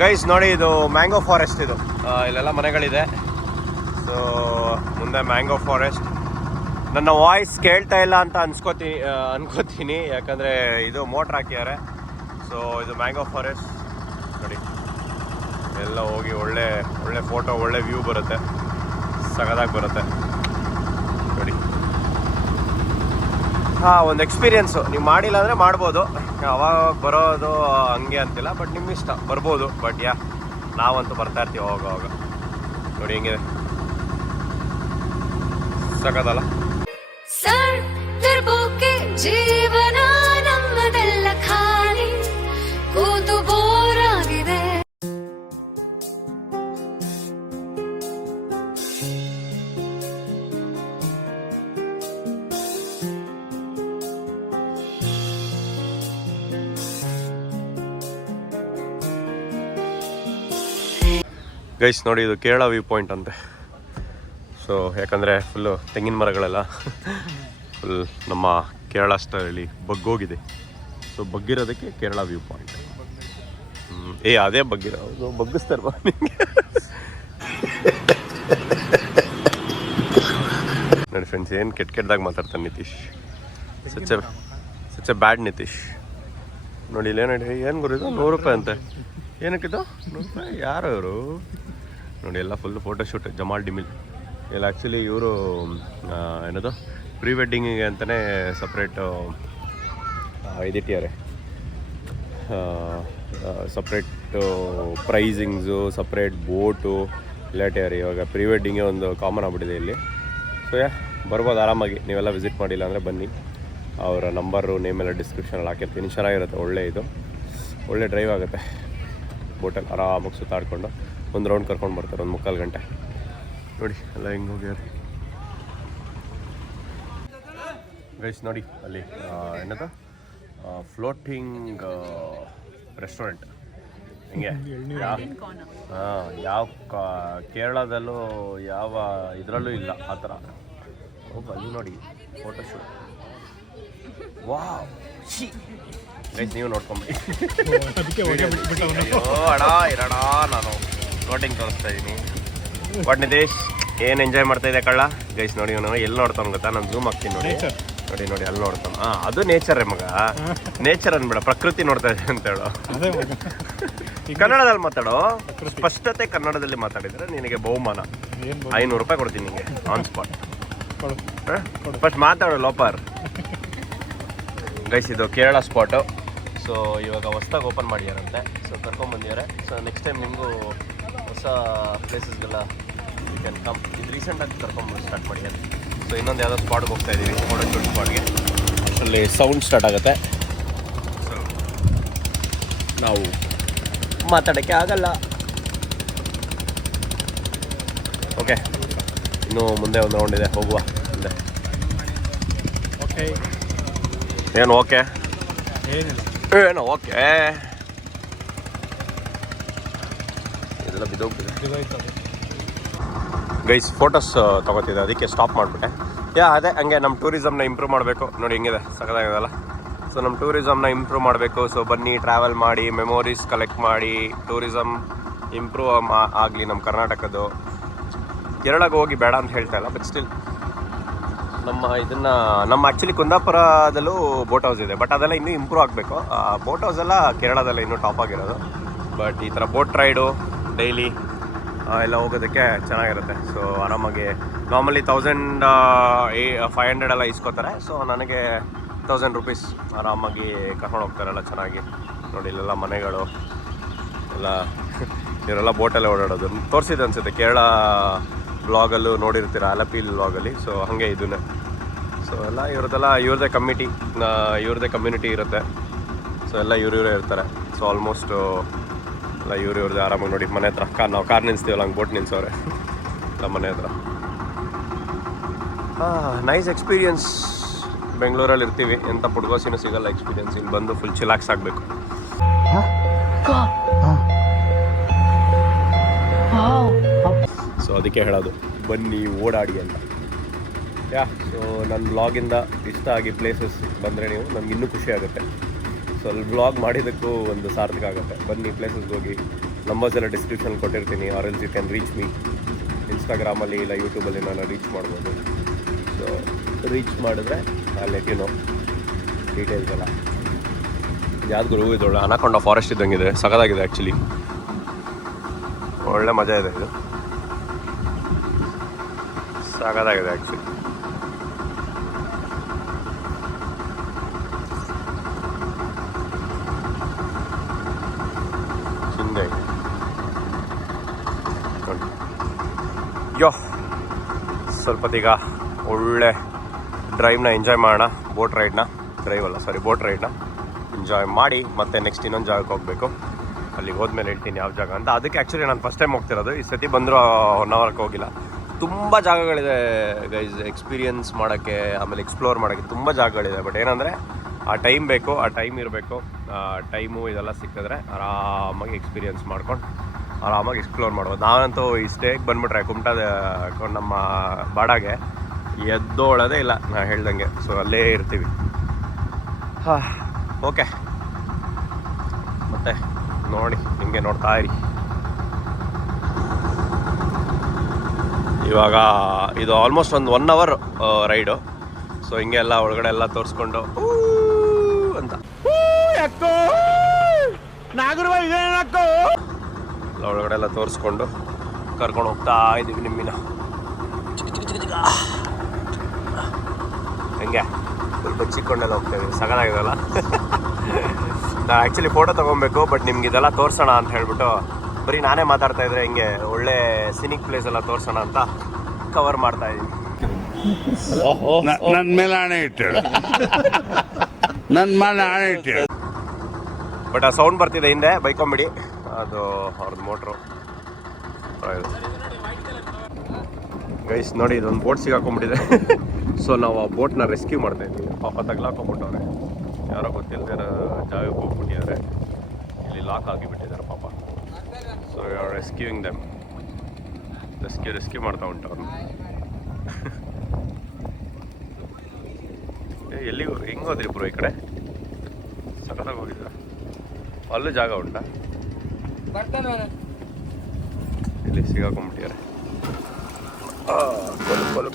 Guys ನೋಡಿ, ಇದು mango forest. ಇದು ಇಲ್ಲೆಲ್ಲ ಮನೆಗಳಿದೆ. ಸೊ ಮುಂದೆ ಮ್ಯಾಂಗೋ ಫಾರೆಸ್ಟ್. ನನ್ನ ವಾಯ್ಸ್ ಕೇಳ್ತಾ ಇಲ್ಲ ಅಂತ ಅನ್ಕೋತೀನಿ, ಯಾಕಂದರೆ ಇದು ಮೋಟ್ರ್ ಹಾಕಿದ್ದಾರೆ. ಸೊ ಇದು ಮ್ಯಾಂಗೋ ಫಾರೆಸ್ಟ್ ನೋಡಿ. ಎಲ್ಲ ಹೋಗಿ ಒಳ್ಳೆ ಫೋಟೋ, ಒಳ್ಳೆ ವ್ಯೂ ಬರುತ್ತೆ, ಸಗದಾಗಿ ಬರುತ್ತೆ ನೋಡಿ. ಒಂದು ಎಕ್ಸ್ಪೀರಿಯೆನ್ಸು. ನೀವು ಮಾಡಿಲ್ಲ ಅಂದರೆ ಮಾಡ್ಬೋದು, ಅವಾಗ ಬರೋದು ಹಂಗೆ ಅಂತಿಲ್ಲ, ಬಟ್ ನಿಮ್ಮ ಇಷ್ಟ, ಬರ್ಬೋದು. ಬಟ್ ನಾವಂತೂ ಬರ್ತಾ ಇರ್ತೀವಿ ಅವಾಗ ನೋಡಿ. ಹೆಂಗಿದೆ, ಸಗದಲ್ಲ. ಜೀವನ ನಮ್ಮದೆಲ್ಲ ಖಾಲಿ ಕೂತು ಬೋರಾಗಿದೆ. ಗೈಸ್ ನೋಡಿ, ಇದು ಕೇರಳ ವ್ಯೂ ಪಾಯಿಂಟ್ ಅಂತೆ. ಸೊ ಯಾಕಂದರೆ ಫುಲ್ಲು ತೆಂಗಿನ ಮರಗಳೆಲ್ಲ ಫುಲ್ ನಮ್ಮ ಕೇರಳ ಸ್ಟೈಲಿ ಬಗ್ಗೋಗಿದೆ. ಸೊ ಬಗ್ಗಿರೋದಕ್ಕೆ ಕೇರಳ ವ್ಯೂ ಪಾಯಿಂಟ್. ಅದೇ ಬಗ್ಗಿರೋ ಬಗ್ಗಿಸ್ತಾರಲ್ವ ನಿಮಗೆ ನೋಡಿ ಫ್ರೆಂಡ್ಸ್. ಏನು ಕೆಟ್ಟದಾಗ ಮಾತಾಡ್ತಾನೆ Nitish. Such a bad Nitish. ನೋಡಿ ಇಲ್ಲಿ ಏನು ಗುರಿದು ₹100 ಅಂತೆ. ಏನಕ್ಕಿದು ₹100? ಯಾರು ಇವರು ನೋಡಿ. ಎಲ್ಲ ಫುಲ್ ಫೋಟೋಶೂಟ್ ಜಮಾಲ್ ಡಿಮಿಲ್. ಇಲ್ಲ ಆ್ಯಕ್ಚುಲಿ ಇವರು ಏನದು ಪ್ರೀ ವೆಡ್ಡಿಂಗಿಗೆ ಅಂತಲೇ ಸಪ್ರೇಟು ಇದಿಟ್ಟಿದ್ದಾರೆ. ಸಪ್ರೇಟು ಪ್ರೈಸಿಂಗ್ಸು, ಸಪ್ರೇಟ್ ಬೋಟು ಎಲ್ಲ ಇಟ್ಟಿದ್ದಾರೆ. ಇವಾಗ ಪ್ರೀ ವೆಡ್ಡಿಂಗೇ ಒಂದು ಕಾಮನ್ ಆಗ್ಬಿಟ್ಟಿದೆ ಇಲ್ಲಿ. ಸೊ ಬರ್ಬೋದು ಆರಾಮಾಗಿ. ನೀವೆಲ್ಲ ವಿಸಿಟ್ ಮಾಡಿಲ್ಲ ಅಂದರೆ ಬನ್ನಿ. ಅವರ ನಂಬರು, ನೇಮೆಲ್ಲ ಡಿಸ್ಕ್ರಿಪ್ಷನಲ್ಲಿ ಹಾಕಿರ್ತೀನಿ. ಚೆನ್ನಾಗಿರುತ್ತೆ, ಒಳ್ಳೆ ಡ್ರೈವ್ ಆಗುತ್ತೆ. ಬೋಟಲ್ಲಿ ಆರಾಮಾಗಿ ಸುತ್ತಾಡ್ಕೊಂಡು ಒಂದು ರೌಂಡ್ ಕರ್ಕೊಂಡು ಬರ್ತಾರೆ, ಒಂದು 3/4 ಗಂಟೆ ನೋಡಿ. ಎಲ್ಲ ಹಿಂಗೆ ಹೋಗ್ಯಾರ ಗೈಸ್ ನೋಡಿ. ಅಲ್ಲಿ ಏನದು ಫ್ಲೋಟಿಂಗ್ ರೆಸ್ಟೋರೆಂಟ್. ಹಿಂಗೆ ಯಾವ ಕೇರಳದಲ್ಲೂ ಯಾವ ಇದರಲ್ಲೂ ಇಲ್ಲ ಆ ಥರ. ಅಲ್ಲಿ ನೋಡಿ ಫೋಟೋಶೂಟ್. ವಾವ್, ಗೈಸ್ ನೀವು ನೋಡ್ಕೊಂಬಿಡಿ. ಅಣ್ಣ ಇರೋಣ, ನಾನು ಫ್ಲೋಟಿಂಗ್ ತೋರಿಸ್ತಾ ಇದ್ದೀನಿ. ಬಟ್ ನಿತೀಶ್ ಏನು ಎಂಜಾಯ್ ಮಾಡ್ತಾ ಇದೆ ಕಳ್ಳ. ಗೈಸ್ ನೋಡಿ, ನಾನು ಎಲ್ಲಿ ನೋಡ್ತಾನೆ ಗೊತ್ತಾ, ನಾನು ಝೂಮ್ ಹಾಕ್ತೀನಿ ನೋಡಿ. ನೋಡಿ ಅಲ್ಲಿ ನೋಡ್ತಾನೆ. ಅದು ನೇಚರೇ ಮಗ. ನೇಚರ್ ಅನ್ಬೇಡ, ಪ್ರಕೃತಿ ನೋಡ್ತಾ ಇದೆ ಅಂತ ಹೇಳೋ. ಕನ್ನಡದಲ್ಲಿ ಮಾತಾಡೋ, ಸ್ಪಷ್ಟತೆ ಕನ್ನಡದಲ್ಲಿ ಮಾತಾಡಿದ್ರೆ ನಿನಗೆ ಬಹುಮಾನ ₹500 ಕೊಡ್ತೀನಿ ನಿಮಗೆ ಆನ್ ಸ್ಪಾಟ್. ಫಸ್ಟ್ ಮಾತಾಡೋ ಲೋಪರ್. ಗೈಸ್ ಇದು ಕೇರಳ ಸ್ಪಾಟು. ಸೊ ಇವಾಗ ಹೊಸ್ದಾಗಿ ಓಪನ್ ಮಾಡಿದಾರಂತೆ. ಸೊ ಕರ್ಕೊಂಡ್ಬಂದಿದ್ದಾರೆ. ಸೊ ನೆಕ್ಸ್ಟ್ ಟೈಮ್ ನಿಮಗೂ ಹೊಸ ಪ್ಲೇಸಸ್ಗೆಲ್ಲ ಯು ಕ್ಯಾನ್ ಕಮ್. ಇದು ರೀಸೆಂಟಾಗಿ ಕರ್ಕೊಂಡ್ಬಂದು ಸ್ಟಾರ್ಟ್ ಮಾಡಿದ್ದಾರೆ. ಸೊ ಇನ್ನೊಂದು ಯಾವುದೋ ಸ್ಪಾಟ್ಗೆ ಹೋಗ್ತಾ ಇದ್ದೀವಿ, ಫೋಟೋಶೂಟ್ ಸ್ಪಾಟ್ಗೆ. ಅಲ್ಲಿ ಸೌಂಡ್ ಸ್ಟಾರ್ಟ್ ಆಗುತ್ತೆ. ಸೊ ನಾವು ಮಾತಾಡೋಕ್ಕೆ ಆಗಲ್ಲ. ಓಕೆ, ಇನ್ನೂ ಮುಂದೆ ಒಂದು ರೌಂಡ್ ಇದೆ, ಹೋಗುವ ಮುಂದೆ. ಓಕೆ, ಏನು ಓಕೆ ಏನು ಓಕೆ. ಇದೆಲ್ಲ ಬಿದ್ದೋಗ್ತಿದೆ ಗೈಸ್. ಫೋಟೋಸ್ ತೊಗೋತಿದ್ದೆ, ಅದಕ್ಕೆ ಸ್ಟಾಪ್ ಮಾಡಿಬಿಟ್ಟೆ. ಅದೇ ಹಂಗೆ ನಮ್ಮ ಟೂರಿಸಮ್ನ ಇಂಪ್ರೂವ್ ಮಾಡಬೇಕು. ನೋಡಿ ಹೆಂಗಿದೆ, ಸಖತ್ತಾಗಿದೆಲ್ಲ. ಸೊ ನಮ್ಮ ಟೂರಿಸಮ್ನ ಇಂಪ್ರೂವ್ ಮಾಡಬೇಕು. ಸೊ ಬನ್ನಿ, ಟ್ರಾವೆಲ್ ಮಾಡಿ, ಮೆಮೊರೀಸ್ ಕಲೆಕ್ಟ್ ಮಾಡಿ, ಟೂರಿಸಮ್ ಇಂಪ್ರೂವ್ ಆಗಲಿ ನಮ್ಮ ಕರ್ನಾಟಕದ್ದು. ಕೇರಳಕ್ಕೆ ಹೋಗಿ ಬೇಡ ಅಂತ ಹೇಳ್ತಾ ಇಲ್ಲ, ಬಟ್ ಸ್ಟಿಲ್ ನಮ್ಮ ಆ್ಯಕ್ಚುಲಿ ಕುಂದಾಪುರದಲ್ಲೂ ಬೋಟ್ ಹೌಸ್ ಇದೆ, ಬಟ್ ಅದೆಲ್ಲ ಇನ್ನೂ ಇಂಪ್ರೂವ್ ಆಗಬೇಕು. ಬೋಟ್ ಹೌಸ್ ಎಲ್ಲ ಕೇರಳದಲ್ಲ ಇನ್ನೂ ಟಾಪ್ ಆಗಿರೋದು. ಬಟ್ ಈ ಥರ ಬೋಟ್ ರೈಡು ಡೈಲಿ ಎಲ್ಲ ಹೋಗೋದಕ್ಕೆ ಚೆನ್ನಾಗಿರುತ್ತೆ. ಸೊ ಆರಾಮಾಗಿ ನಾರ್ಮಲಿ 1500 ಎಲ್ಲ ಇಸ್ಕೋತಾರೆ. ಸೊ ನನಗೆ ₹1000 ಆರಾಮಾಗಿ ಕರ್ಕೊಂಡು ಹೋಗ್ತಾರಲ್ಲ ಚೆನ್ನಾಗಿ. ನೋಡಿ ಇಲ್ಲೆಲ್ಲ ಮನೆಗಳು ಎಲ್ಲ ಇವರೆಲ್ಲ ಬೋಟಲ್ಲೇ ಓಡಾಡೋದು. ತೋರಿಸಿದೆ ಅನಿಸುತ್ತೆ ಕೇರಳ ಬ್ಲಾಗಲ್ಲೂ ನೋಡಿರ್ತೀರ, ಆಲಪಿ ಬ್ಲಾಗಲ್ಲಿ. ಸೊ ಹಾಗೆ ಇದನ್ನೇ. ಸೊ ಎಲ್ಲ ಇವ್ರದ್ದೇ ಕಮ್ಯುನಿಟಿ ಇರುತ್ತೆ. ಸೊ ಎಲ್ಲ ಇವರೇ ಇರ್ತಾರೆ. ಸೊ ಆಲ್ಮೋಸ್ಟು ಎಲ್ಲ ಇವ್ರದ್ದೇ ಆರಾಮಾಗಿ ನೋಡಿ. ಮನೆ ಹತ್ರ ನಾವು ಕಾರ್ ನಿಲ್ಲಿಸ್ತೀವಲ್ಲ, ಹಂಗೆ ಬೋಟ್ ನಿಲ್ಲಿಸೋರೆ ಎಲ್ಲ ಮನೆ ಹತ್ರ. Nice experience. ಬೆಂಗಳೂರಲ್ಲಿ ಇರ್ತೀವಿ, ಎಂಥ ಪುಡ್ಗೋಸಿನೂ ಸಿಗಲ್ಲ ಎಕ್ಸ್ಪೀರಿಯನ್ಸ್. ಇಲ್ಲಿ ಬಂದು ಫುಲ್ ಚಿಲಾಕ್ಸ್ ಆಗಬೇಕು. ಸೊ ಅದಕ್ಕೆ ಹೇಳೋದು, ಬನ್ನಿ ಓಡಾಡಿ ಅಂತ. ಸೊ ನನ್ನ ಬ್ಲಾಗಿಂದ ಇಷ್ಟ ಆಗಿ ಪ್ಲೇಸಸ್ ಬಂದರೆ ನೀವು, ನಮ್ಗೆ ಇನ್ನೂ ಖುಷಿ ಆಗುತ್ತೆ. ಸೊ ಅಲ್ಲಿ ಬ್ಲಾಗ್ ಮಾಡಿದ್ದಕ್ಕೂ ಒಂದು ಸಾರ್ಥಕ ಆಗುತ್ತೆ. ಬನ್ನಿ ಪ್ಲೇಸಸ್ಗೆ ಹೋಗಿ ನಂಬರ್ಸ್ ಎಲ್ಲ ಡಿಸ್ಕ್ರಿಪ್ಷನ್ ಕೊಟ್ಟಿರ್ತೀನಿ. Or else you can reach me ಇನ್ಸ್ಟಾಗ್ರಾಮಲ್ಲಿ ಇಲ್ಲ ಯೂಟ್ಯೂಬಲ್ಲಿ ನಾನು ರೀಚ್ ಮಾಡ್ಬೋದು. ಸೊ ರೀಚ್ ಮಾಡಿದ್ರೆ ಆ ಲೆಟ್ ಯು ನೋ ಡೀಟೇಲ್ಸ್ ಎಲ್ಲ. ಯಾವ್ದು ಗುರು ಇದು ಒಳ್ಳೆ ಅನಕೊಂಡ ಫಾರೆಸ್ಟ್ ಇದ್ದಂಗಿದೆ, ಸಖತ್ತಾಗಿದೆ ಆ್ಯಕ್ಚುಲಿ, ಒಳ್ಳೆ ಮಜಾ ಇದೆ ಇದು, ಸಖತ್ತಾಗಿದೆ ಆ್ಯಕ್ಚುಲಿ. ಹಿಂಗೆ ಯೋ ಸ್ವಲ್ಪದೀಗ ಒಳ್ಳೆ ಡ್ರೈವ್ನ ಎಂಜಾಯ್ ಮಾಡೋಣ. ಬೋಟ್ ರೈಡ್ನ ಎಂಜಾಯ್ ಮಾಡಿ ಮತ್ತೆ ನೆಕ್ಸ್ಟ್ ಇನ್ನೊಂದು ಜಾಗಕ್ಕೆ ಹೋಗಬೇಕು. ಅಲ್ಲಿಗೆ ಹೋದ್ಮೇಲೆ ಹೇಳ್ತೀನಿ ಯಾವ ಜಾಗ ಅಂತ. ಅದಕ್ಕೆ ಆ್ಯಕ್ಚುಲಿ ನಾನು ಫಸ್ಟ್ ಟೈಮ್ ಹೋಗ್ತಿರೋದು, ಈ ಸತಿ ಬಂದರೂ 1 ಅವರ್ಗೆ ಹೋಗಿಲ್ಲ. ತುಂಬ ಜಾಗಗಳಿದೆ ಗೈಸ್ ಎಕ್ಸ್ಪೀರಿಯನ್ಸ್ ಮಾಡೋಕ್ಕೆ, ಆಮೇಲೆ ಎಕ್ಸ್ಪ್ಲೋರ್ ಮಾಡೋಕ್ಕೆ ತುಂಬ ಜಾಗಗಳಿದೆ. ಬಟ್ ಏನಂದರೆ ಆ ಟೈಮ್ ಬೇಕು, ಆ ಟೈಮ್ ಇರಬೇಕು. ಟೈಮು ಇದೆಲ್ಲ ಸಿಕ್ಕಿದ್ರೆ ಆರಾಮಾಗಿ ಎಕ್ಸ್ಪೀರಿಯನ್ಸ್ ಮಾಡ್ಕೊಂಡು ಆರಾಮಾಗಿ ಎಕ್ಸ್ಪ್ಲೋರ್ ಮಾಡ್ಬೋದು. ನಾವಂತೂ ಈ ಸ್ಟೇಗೆ ಬಂದುಬಿಟ್ರೆ ಕುಮಟಾದ ನಮ್ಮ ಬಾಡಾಗೆ ಎದ್ದೋಳೋದೇ ಇಲ್ಲ, ನಾನು ಹೇಳ್ದಂಗೆ. ಸೊ ಅಲ್ಲೇ ಇರ್ತೀವಿ. ಓಕೆ, ಮತ್ತೆ ನೋಡಿ ಹಿಂಗೆ ನೋಡ್ತಾ ಇರಿ. ಇವಾಗ ಇದು ಆಲ್ಮೋಸ್ಟ್ ಒಂದು 1 ಅವರ್ ರೈಡು. ಸೊ ಹಿಂಗೆ ಎಲ್ಲ ಒಳಗಡೆ ಎಲ್ಲ ತೋರಿಸ್ಕೊಂಡು ಅಂತ ಒಳಗಡೆ ಎಲ್ಲ ತೋರಿಸ್ಕೊಂಡು ಕರ್ಕೊಂಡು ಹೋಗ್ತಾ ಇದ್ದೀವಿ ನಿಮ್ಮಿನ. ಹೆಂಗೆ ಫುಲ್ ಬಚ್ಚಿಕೊಂಡೆಲ್ಲ ಹೋಗ್ತಾ ಇದೀವಿ, ಸಗದಾಗಿದೆಲ್ಲ. ನಾ ಆ್ಯಕ್ಚುಲಿ ಫೋಟೋ ತೊಗೊಬೇಕು, ಬಟ್ ನಿಮ್ಗೆ ಇದೆಲ್ಲ ತೋರಿಸೋಣ ಅಂತ ಹೇಳ್ಬಿಟ್ಟು ಬರೀ ನಾನೇ ಮಾತಾಡ್ತಾ ಇದ್ರೆ ಹಿಂಗೆ ಒಳ್ಳೆ ಸಿನಿಕ್ ಪ್ಲೇಸ್ ಎಲ್ಲ ತೋರಿಸೋಣ ಅಂತ ಕವರ್ ಮಾಡ್ತಾ ಇದ್ದೀನಿ. ನನ್ನ ಮೇಲೆ ಆಣೆ ಇಟ್ಟೇಳು, ನನ್ನ ಮೇಲೆ ಆಣೆ ಇಟ್ಟೇಳು. ಬಟ್ ಆ ಸೌಂಡ್ ಬರ್ತಿದೆ ಹಿಂದೆ, ಬೈಕೊಂಬಿಡಿ, ಅದು ಅವ್ರದ್ದು ಮೋಟ್ರು. ಗೈಸ್ ನೋಡಿ, ಇದೊಂದು ಬೋಟ್ ಸಿಗಾಕೊಂಡ್ಬಿಟ್ಟಿದೆ. ಸೊ ನಾವು ಆ ಬೋಟ್ನ ರೆಸ್ಕ್ಯೂ ಮಾಡ್ತಾ ಇದ್ದೀವಿ. ಪಾಪ ತಗ್ಲಾಕೊಂಡ್ಬಿಟ್ಟವ್ರೆ, ಯಾರೋ ಗೊತ್ತಿಲ್ಲದೆ ಜಾಗಕ್ಕೆ ಹೋಗ್ಬಿಟ್ಟಿದ್ದಾರೆ. ಇಲ್ಲಿ ಲಾಕ್ ಆಗಿಬಿಟ್ಟಿದ್ದಾರೆ ಪಾಪ. So you are rescuing them. Rescue ಮಾಡ್ತಾ ಉಂಟು ಅವ್ರನ್ನ. ಎಲ್ಲಿಗೂ ಹೆಂಗೆ ಹೋದ್ರಿ ಬ್ರೋ? ಈ ಕಡೆ ಸಖತ್ತಾಗಿ ಹೋಗಿದ್ದಾರೆ. ಅಲ್ಲೂ ಜಾಗ ಉಂಟಾ? ಇಲ್ಲಿ ಸಿಗಾಕೊಂಡ್ಬಿಟ್ಟಿದ್ದಾರೆ. ಕೊಲು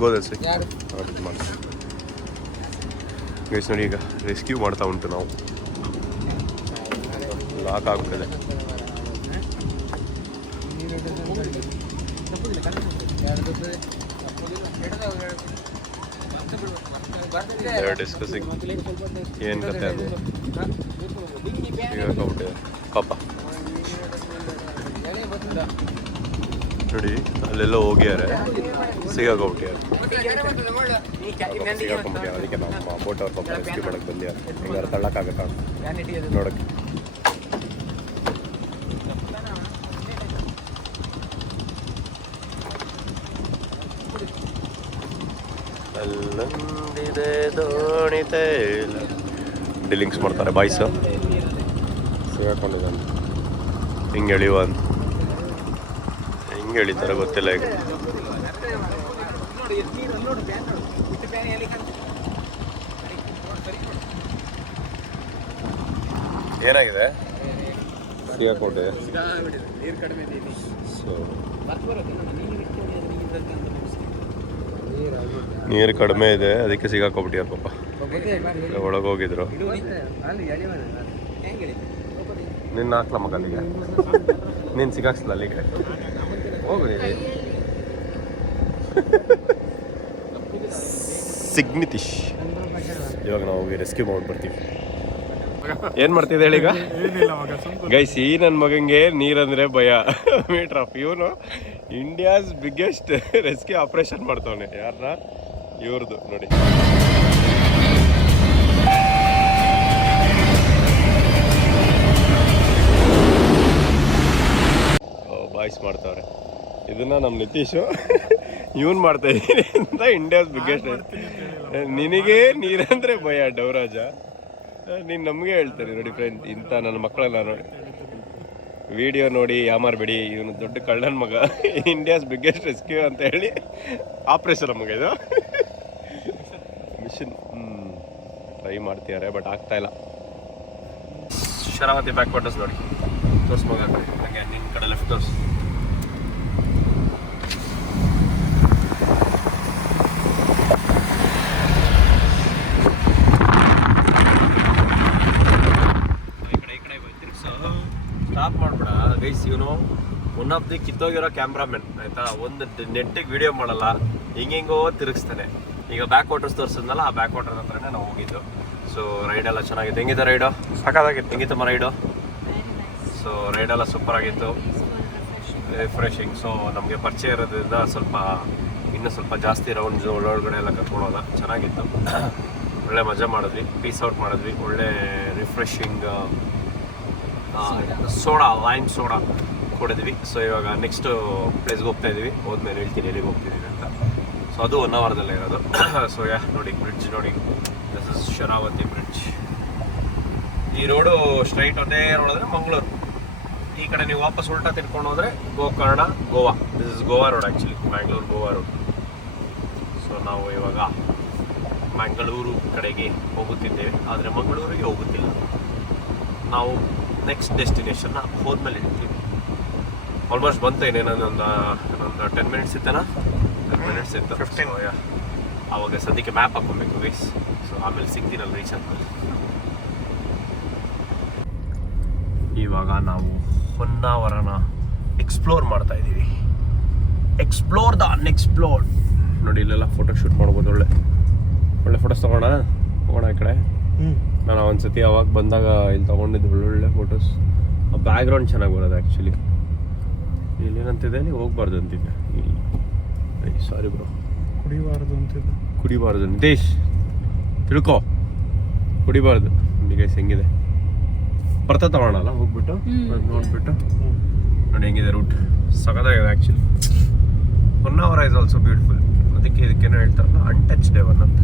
ಗೋದರ್ಸಿ ಗೈಸ್ ನೋಡಿ, ಈಗ ರೆಸ್ಕ್ಯೂ ಮಾಡ್ತಾ ಉಂಟು ನಾವು. ಲಾಕ್ ಆಗ್ತದೆ. ಡಿಸ್ಕಸಿಂಗ್ ಏನು ಕತೆ ಅದು ಪಾಪ. ನೋಡಿ ಅಲ್ಲೆಲ್ಲ ಹೋಗ್ಯಾರೆ, ಸಿಗಾಕೊಂಬಿಟ್ಯಾರೆ. ಅದಕ್ಕೆ ನಮ್ಮ ಬೋಟ್ ಅವ್ರ ಪಾಪ ರೆಸ್ಕ್ಯೂ ಮಾಡಕ್ಕೆ ಬಂದ್ಯಾರ. ಹೆಂಗಾರು ತಳ್ಳಕ್ಕಾಗತ್ತ ನೋಡಕ್ಕೆ. ಅಲ್ಲೊಂದಿದೆ ದೋಣಿ ತೈಲ ಡಿಲಿಂಗ್ಸ್ ಮಾಡ್ತಾರೆ ಬಾಯ್ಸ್. ಸಿಗಾಕೊಂಡಿದ್ದಾನೆ. ಹಿಂಗೆ ಎಳಿಯುವ ಅಂತ ಹಿಂಗೆ ಎಳಿತಾರೆ ಗೊತ್ತಿಲ್ಲ. ಈಗ ಏನಾಗಿದೆ? ಸಿಗಾಕೊಂಡಿದೆ. ಸೊ ನೀರು ಕಡಿಮೆ ಇದೆ, ಅದಕ್ಕೆ ಸಿಗಾಕೊಂಬಿಟ್ಟಿಯಾರ ಪಾಪ. ಒಳಗೆ ಹೋಗಿದ್ರು. ನಿನ್ನ ಹಾಕ್ಲ ಮಗ ಅಲ್ಲಿಗೆ, ನೀನು ಸಿಗಾಕ್ಸಲ್ಲ ಅಲ್ಲಿಗೆ ಹೋಗು. ಸಿಗ್ನಿತಿಶ್. ಇವಾಗ ನಾವು ಹೋಗಿ ರೆಸ್ಕ್ಯೂ ಮಾಡಿ ಬರ್ತೀವಿ. ಏನ್ ಮಾಡ್ತಿದ್ದೆ ಹೇಳೀಗ ಗೈಸ್? ಈ ನನ್ನ ಮಗಂಗೆ ನೀರಂದ್ರೆ ಭಯ. ಮೀಟರ್ ಆಫ್ ಇವನು ಇಂಡಿಯಾಸ್ ಬಿಗ್ಗೆಸ್ಟ್ ರೆಸ್ಕ್ಯೂ ಆಪರೇಷನ್ ಮಾಡ್ತಾವನೆ. ಯಾರನ್ನ? ಇವ್ರದ್ದು ನೋಡಿ. ಬಾಯ್ಸ್ ಮಾಡ್ತಾವ್ರೆ ಇದನ್ನ. ನಮ್ಮ ನಿತೀಶು ಇವನ್ ಮಾಡ್ತಾ ಇದ್ದೀನಿ ಅಂತ ಇಂಡಿಯಾಸ್ ಬಿಗ್ಗೆಸ್ಟ್. ನಿನಗೆ ನೀರಂದ್ರೆ ಭಯ ಡೌರಾಜ, ನೀನು ನಮಗೆ ಹೇಳ್ತೇನೆ ನೋಡಿ ಫ್ರೆಂಡ್. ಇಂಥ ನನ್ನ ಮಕ್ಕಳೆಲ್ಲ ನೋಡಿ ವಿಡಿಯೋ ನೋಡಿ ಯಾಮಾರ್ಬೇಡಿ, ಇವನು ದೊಡ್ಡ ಕಳ್ಳನ ಮಗ, ಇಂಡಿಯಾಸ್ ಬಿಗ್ಗೆಸ್ಟ್ ರೆಸ್ಕ್ಯೂ ಅಂತ ಹೇಳಿ ಆಪ್ರೇಷನ್ ಮಗ ಇದು ಮಿಷನ್. ಟ್ರೈ ಮಾಡ್ತಿದ್ದಾರೆ ಬಟ್ ಆಗ್ತಾ ಇಲ್ಲ. ಶರಾವತಿ ಬ್ಯಾಕ್ ವಾಟರ್ಸ್ ನೋಡಿ, ತೋರ್ಸ್ ಮಗ ಹಾಗೆ ನಿನ್ನ ಕಡೆ ಲೆಫ್ಟ್ ತೋರ್ಸ್. ಸ್ಟಾಪ್ ಮಾಡ್ಬೇಡ ಗೈಸ್, ಇವನು ಒನ್ ಆಫ್ ದಿ ಕಿತ್ತೋಗಿರೋ ಕ್ಯಾಮ್ರಾಮನ್ ಆಯ್ತಾ. ಒಂದು ನೆಟ್ಟಿಗೆ ವಿಡಿಯೋ ಮಾಡಲ್ಲ, ಹಿಂಗೆಂಗೋ ತಿರುಗಿಸ್ತಾನೆ. ಈಗ ಬ್ಯಾಕ್ ವಾಟರ್ಸ್ ತೋರಿಸಿದ್ನಲ್ಲ, ಆ ಬ್ಯಾಕ್ ವಾಟರ್ ಹತ್ರನೇ ನಾವು ಹೋಗಿದ್ದು. ಸೊ ರೈಡ್ ಎಲ್ಲ ಚೆನ್ನಾಗಿತ್ತು. ಹೆಂಗಿದೆ ರೈಡು? ಸಾಕಾಗಿತ್ತು. ಹೆಂಗಿತ್ತಮ್ಮ ರೈಡು? ಸೊ ರೈಡೆಲ್ಲ ಸೂಪರ್ ಆಗಿತ್ತು, ರಿಫ್ರೆಶಿಂಗ್. ಸೊ ನಮಗೆ ಪರಿಚಯ ಇರೋದ್ರಿಂದ ಇನ್ನೂ ಸ್ವಲ್ಪ ಜಾಸ್ತಿ ರೌಂಡ್ಸ್ ಒಳಗಡೆ ಎಲ್ಲ ಕರ್ಕೊಳೋಲ್ಲ. ಚೆನ್ನಾಗಿತ್ತು, ಒಳ್ಳೆ ಮಜಾ ಮಾಡಿದ್ವಿ, ಪೀಸ್ ಔಟ್ ಮಾಡಿದ್ವಿ. ಒಳ್ಳೆ ರಿಫ್ರೆಶಿಂಗ್ ಲೈಮ್ ಸೋಡಾ ಕೊಡಿದ್ವಿ. ಸೊ ಇವಾಗ ನೆಕ್ಸ್ಟ್ ಪ್ಲೇಸ್ಗೆ ಹೋಗ್ತಾ ಇದೀವಿ. ಹೋದ್ಮೇಲೆ ಹೇಳ್ತೀನಿ ಎಲ್ಲಿಗೆ ಹೋಗ್ತಿದ್ದೀವಿ ಅಂತ. ಸೊ ಅದು 1 ಅವರ್ದಲ್ಲೇ ಇರೋದು. ಸೊ ನೋಡಿ ಬ್ರಿಡ್ಜ್ ನೋಡಿ, ದಿಸ್ ಇಸ್ ಶರಾವತಿ ಬ್ರಿಡ್ಜ್. ಈ ರೋಡು ಸ್ಟ್ರೈಟ್ ಒಂದೇ ರೋಡ್ ಅಂದರೆ ಮಂಗಳೂರು. ಈ ಕಡೆ ನೀವು ವಾಪಸ್ ಉಲ್ಟಾ ತಿನ್ಕೊಂಡು ಹೋದರೆ Gokarna, Goa. This is Goa road actually, Mangalore Goa road. So ನಾವು ಇವಾಗ ಮ್ಯಾಂಗಳೂರು ಕಡೆಗೆ ಹೋಗುತ್ತಿದ್ದೇವೆ, ಆದರೆ ಮಂಗಳೂರಿಗೆ ಹೋಗುತ್ತಿಲ್ಲ. ನಾವು ನೆಕ್ಸ್ಟ್ ಡೆಸ್ಟಿನೇಷನ್ನ ಹೋದ್ಮೇಲೆ ಹೇಳ್ತೀವಿ. ಆಲ್ಮೋಸ್ಟ್ ಬಂತು, ಇನ್ನೇನೊಂದು 10 ಮಿನಿಟ್ಸ್ ಇತ್ತೇನಾ? 10 ಮಿನಿಟ್ಸ್ ಇತ್ತು. 15 ಆವಾಗ ಸದ್ಯಕ್ಕೆ ಮ್ಯಾಪ್ ಹಾಕೊಬೇಕು ಗೈಸ್. ಸೊ ಆಮೇಲೆ ಸಿಗ್ತೀನಲ್ಲ ರೀಚ್ ಆದ್ಮೇಲೆ. ಇವಾಗ ನಾವು ಹೊನ್ನಾವರನ ಎಕ್ಸ್ಪ್ಲೋರ್ ಮಾಡ್ತಾ ಇದ್ದೀವಿ. Explore the unexplored. ನೋಡಿ ಇಲ್ಲೆಲ್ಲ ಫೋಟೋ ಶೂಟ್ ಮಾಡ್ಬೋದು. ಒಳ್ಳೆ ಫೋಟೋಸ್ ಹೋಗೋಣ ಈ ಕಡೆ. ನಾನು ಒಂದ್ಸತಿ ಅವಾಗ ಬಂದಾಗ ಇಲ್ಲಿ ತೊಗೊಂಡಿದ್ದು ಒಳ್ಳೊಳ್ಳೆ ಫೋಟೋಸ್. ಆ ಬ್ಯಾಕ್ಗ್ರೌಂಡ್ ಚೆನ್ನಾಗಿ ಬರೋದು ಆ್ಯಕ್ಚುಲಿ. ಇಲ್ಲೇನಂತಿದೆ, ನೀವು ಹೋಗ್ಬಾರ್ದು ಅಂತಿದ್ದೆ. ಇಲ್ಲಿ ಸಾರಿ ಬ್ರೋ, ಕುಡಿಬಾರ್ದು ನಿತೇಶ್, ತಿಳ್ಕೊ, ಕುಡಿಬಾರ್ದು. ಗೈಸ್ ಹೆಂಗಿದೆ ಬರ್ತಾ ತಗೋಣಲ್ಲ ಹೋಗ್ಬಿಟ್ಟು ನೋಡ್ಬಿಟ್ಟು. ನೋಡಿ ಹೆಂಗಿದೆ ರೂಟ್, ಸಖತ್ತಾಗಿದೆ actually. Honnavar is also beautiful. ಇದಕ್ಕೇನೋ ಹೇಳ್ತಾರಲ್ಲ, ಅನ್ಟಚ್ಡ್ ಹೆವನ್ ಅಂತ.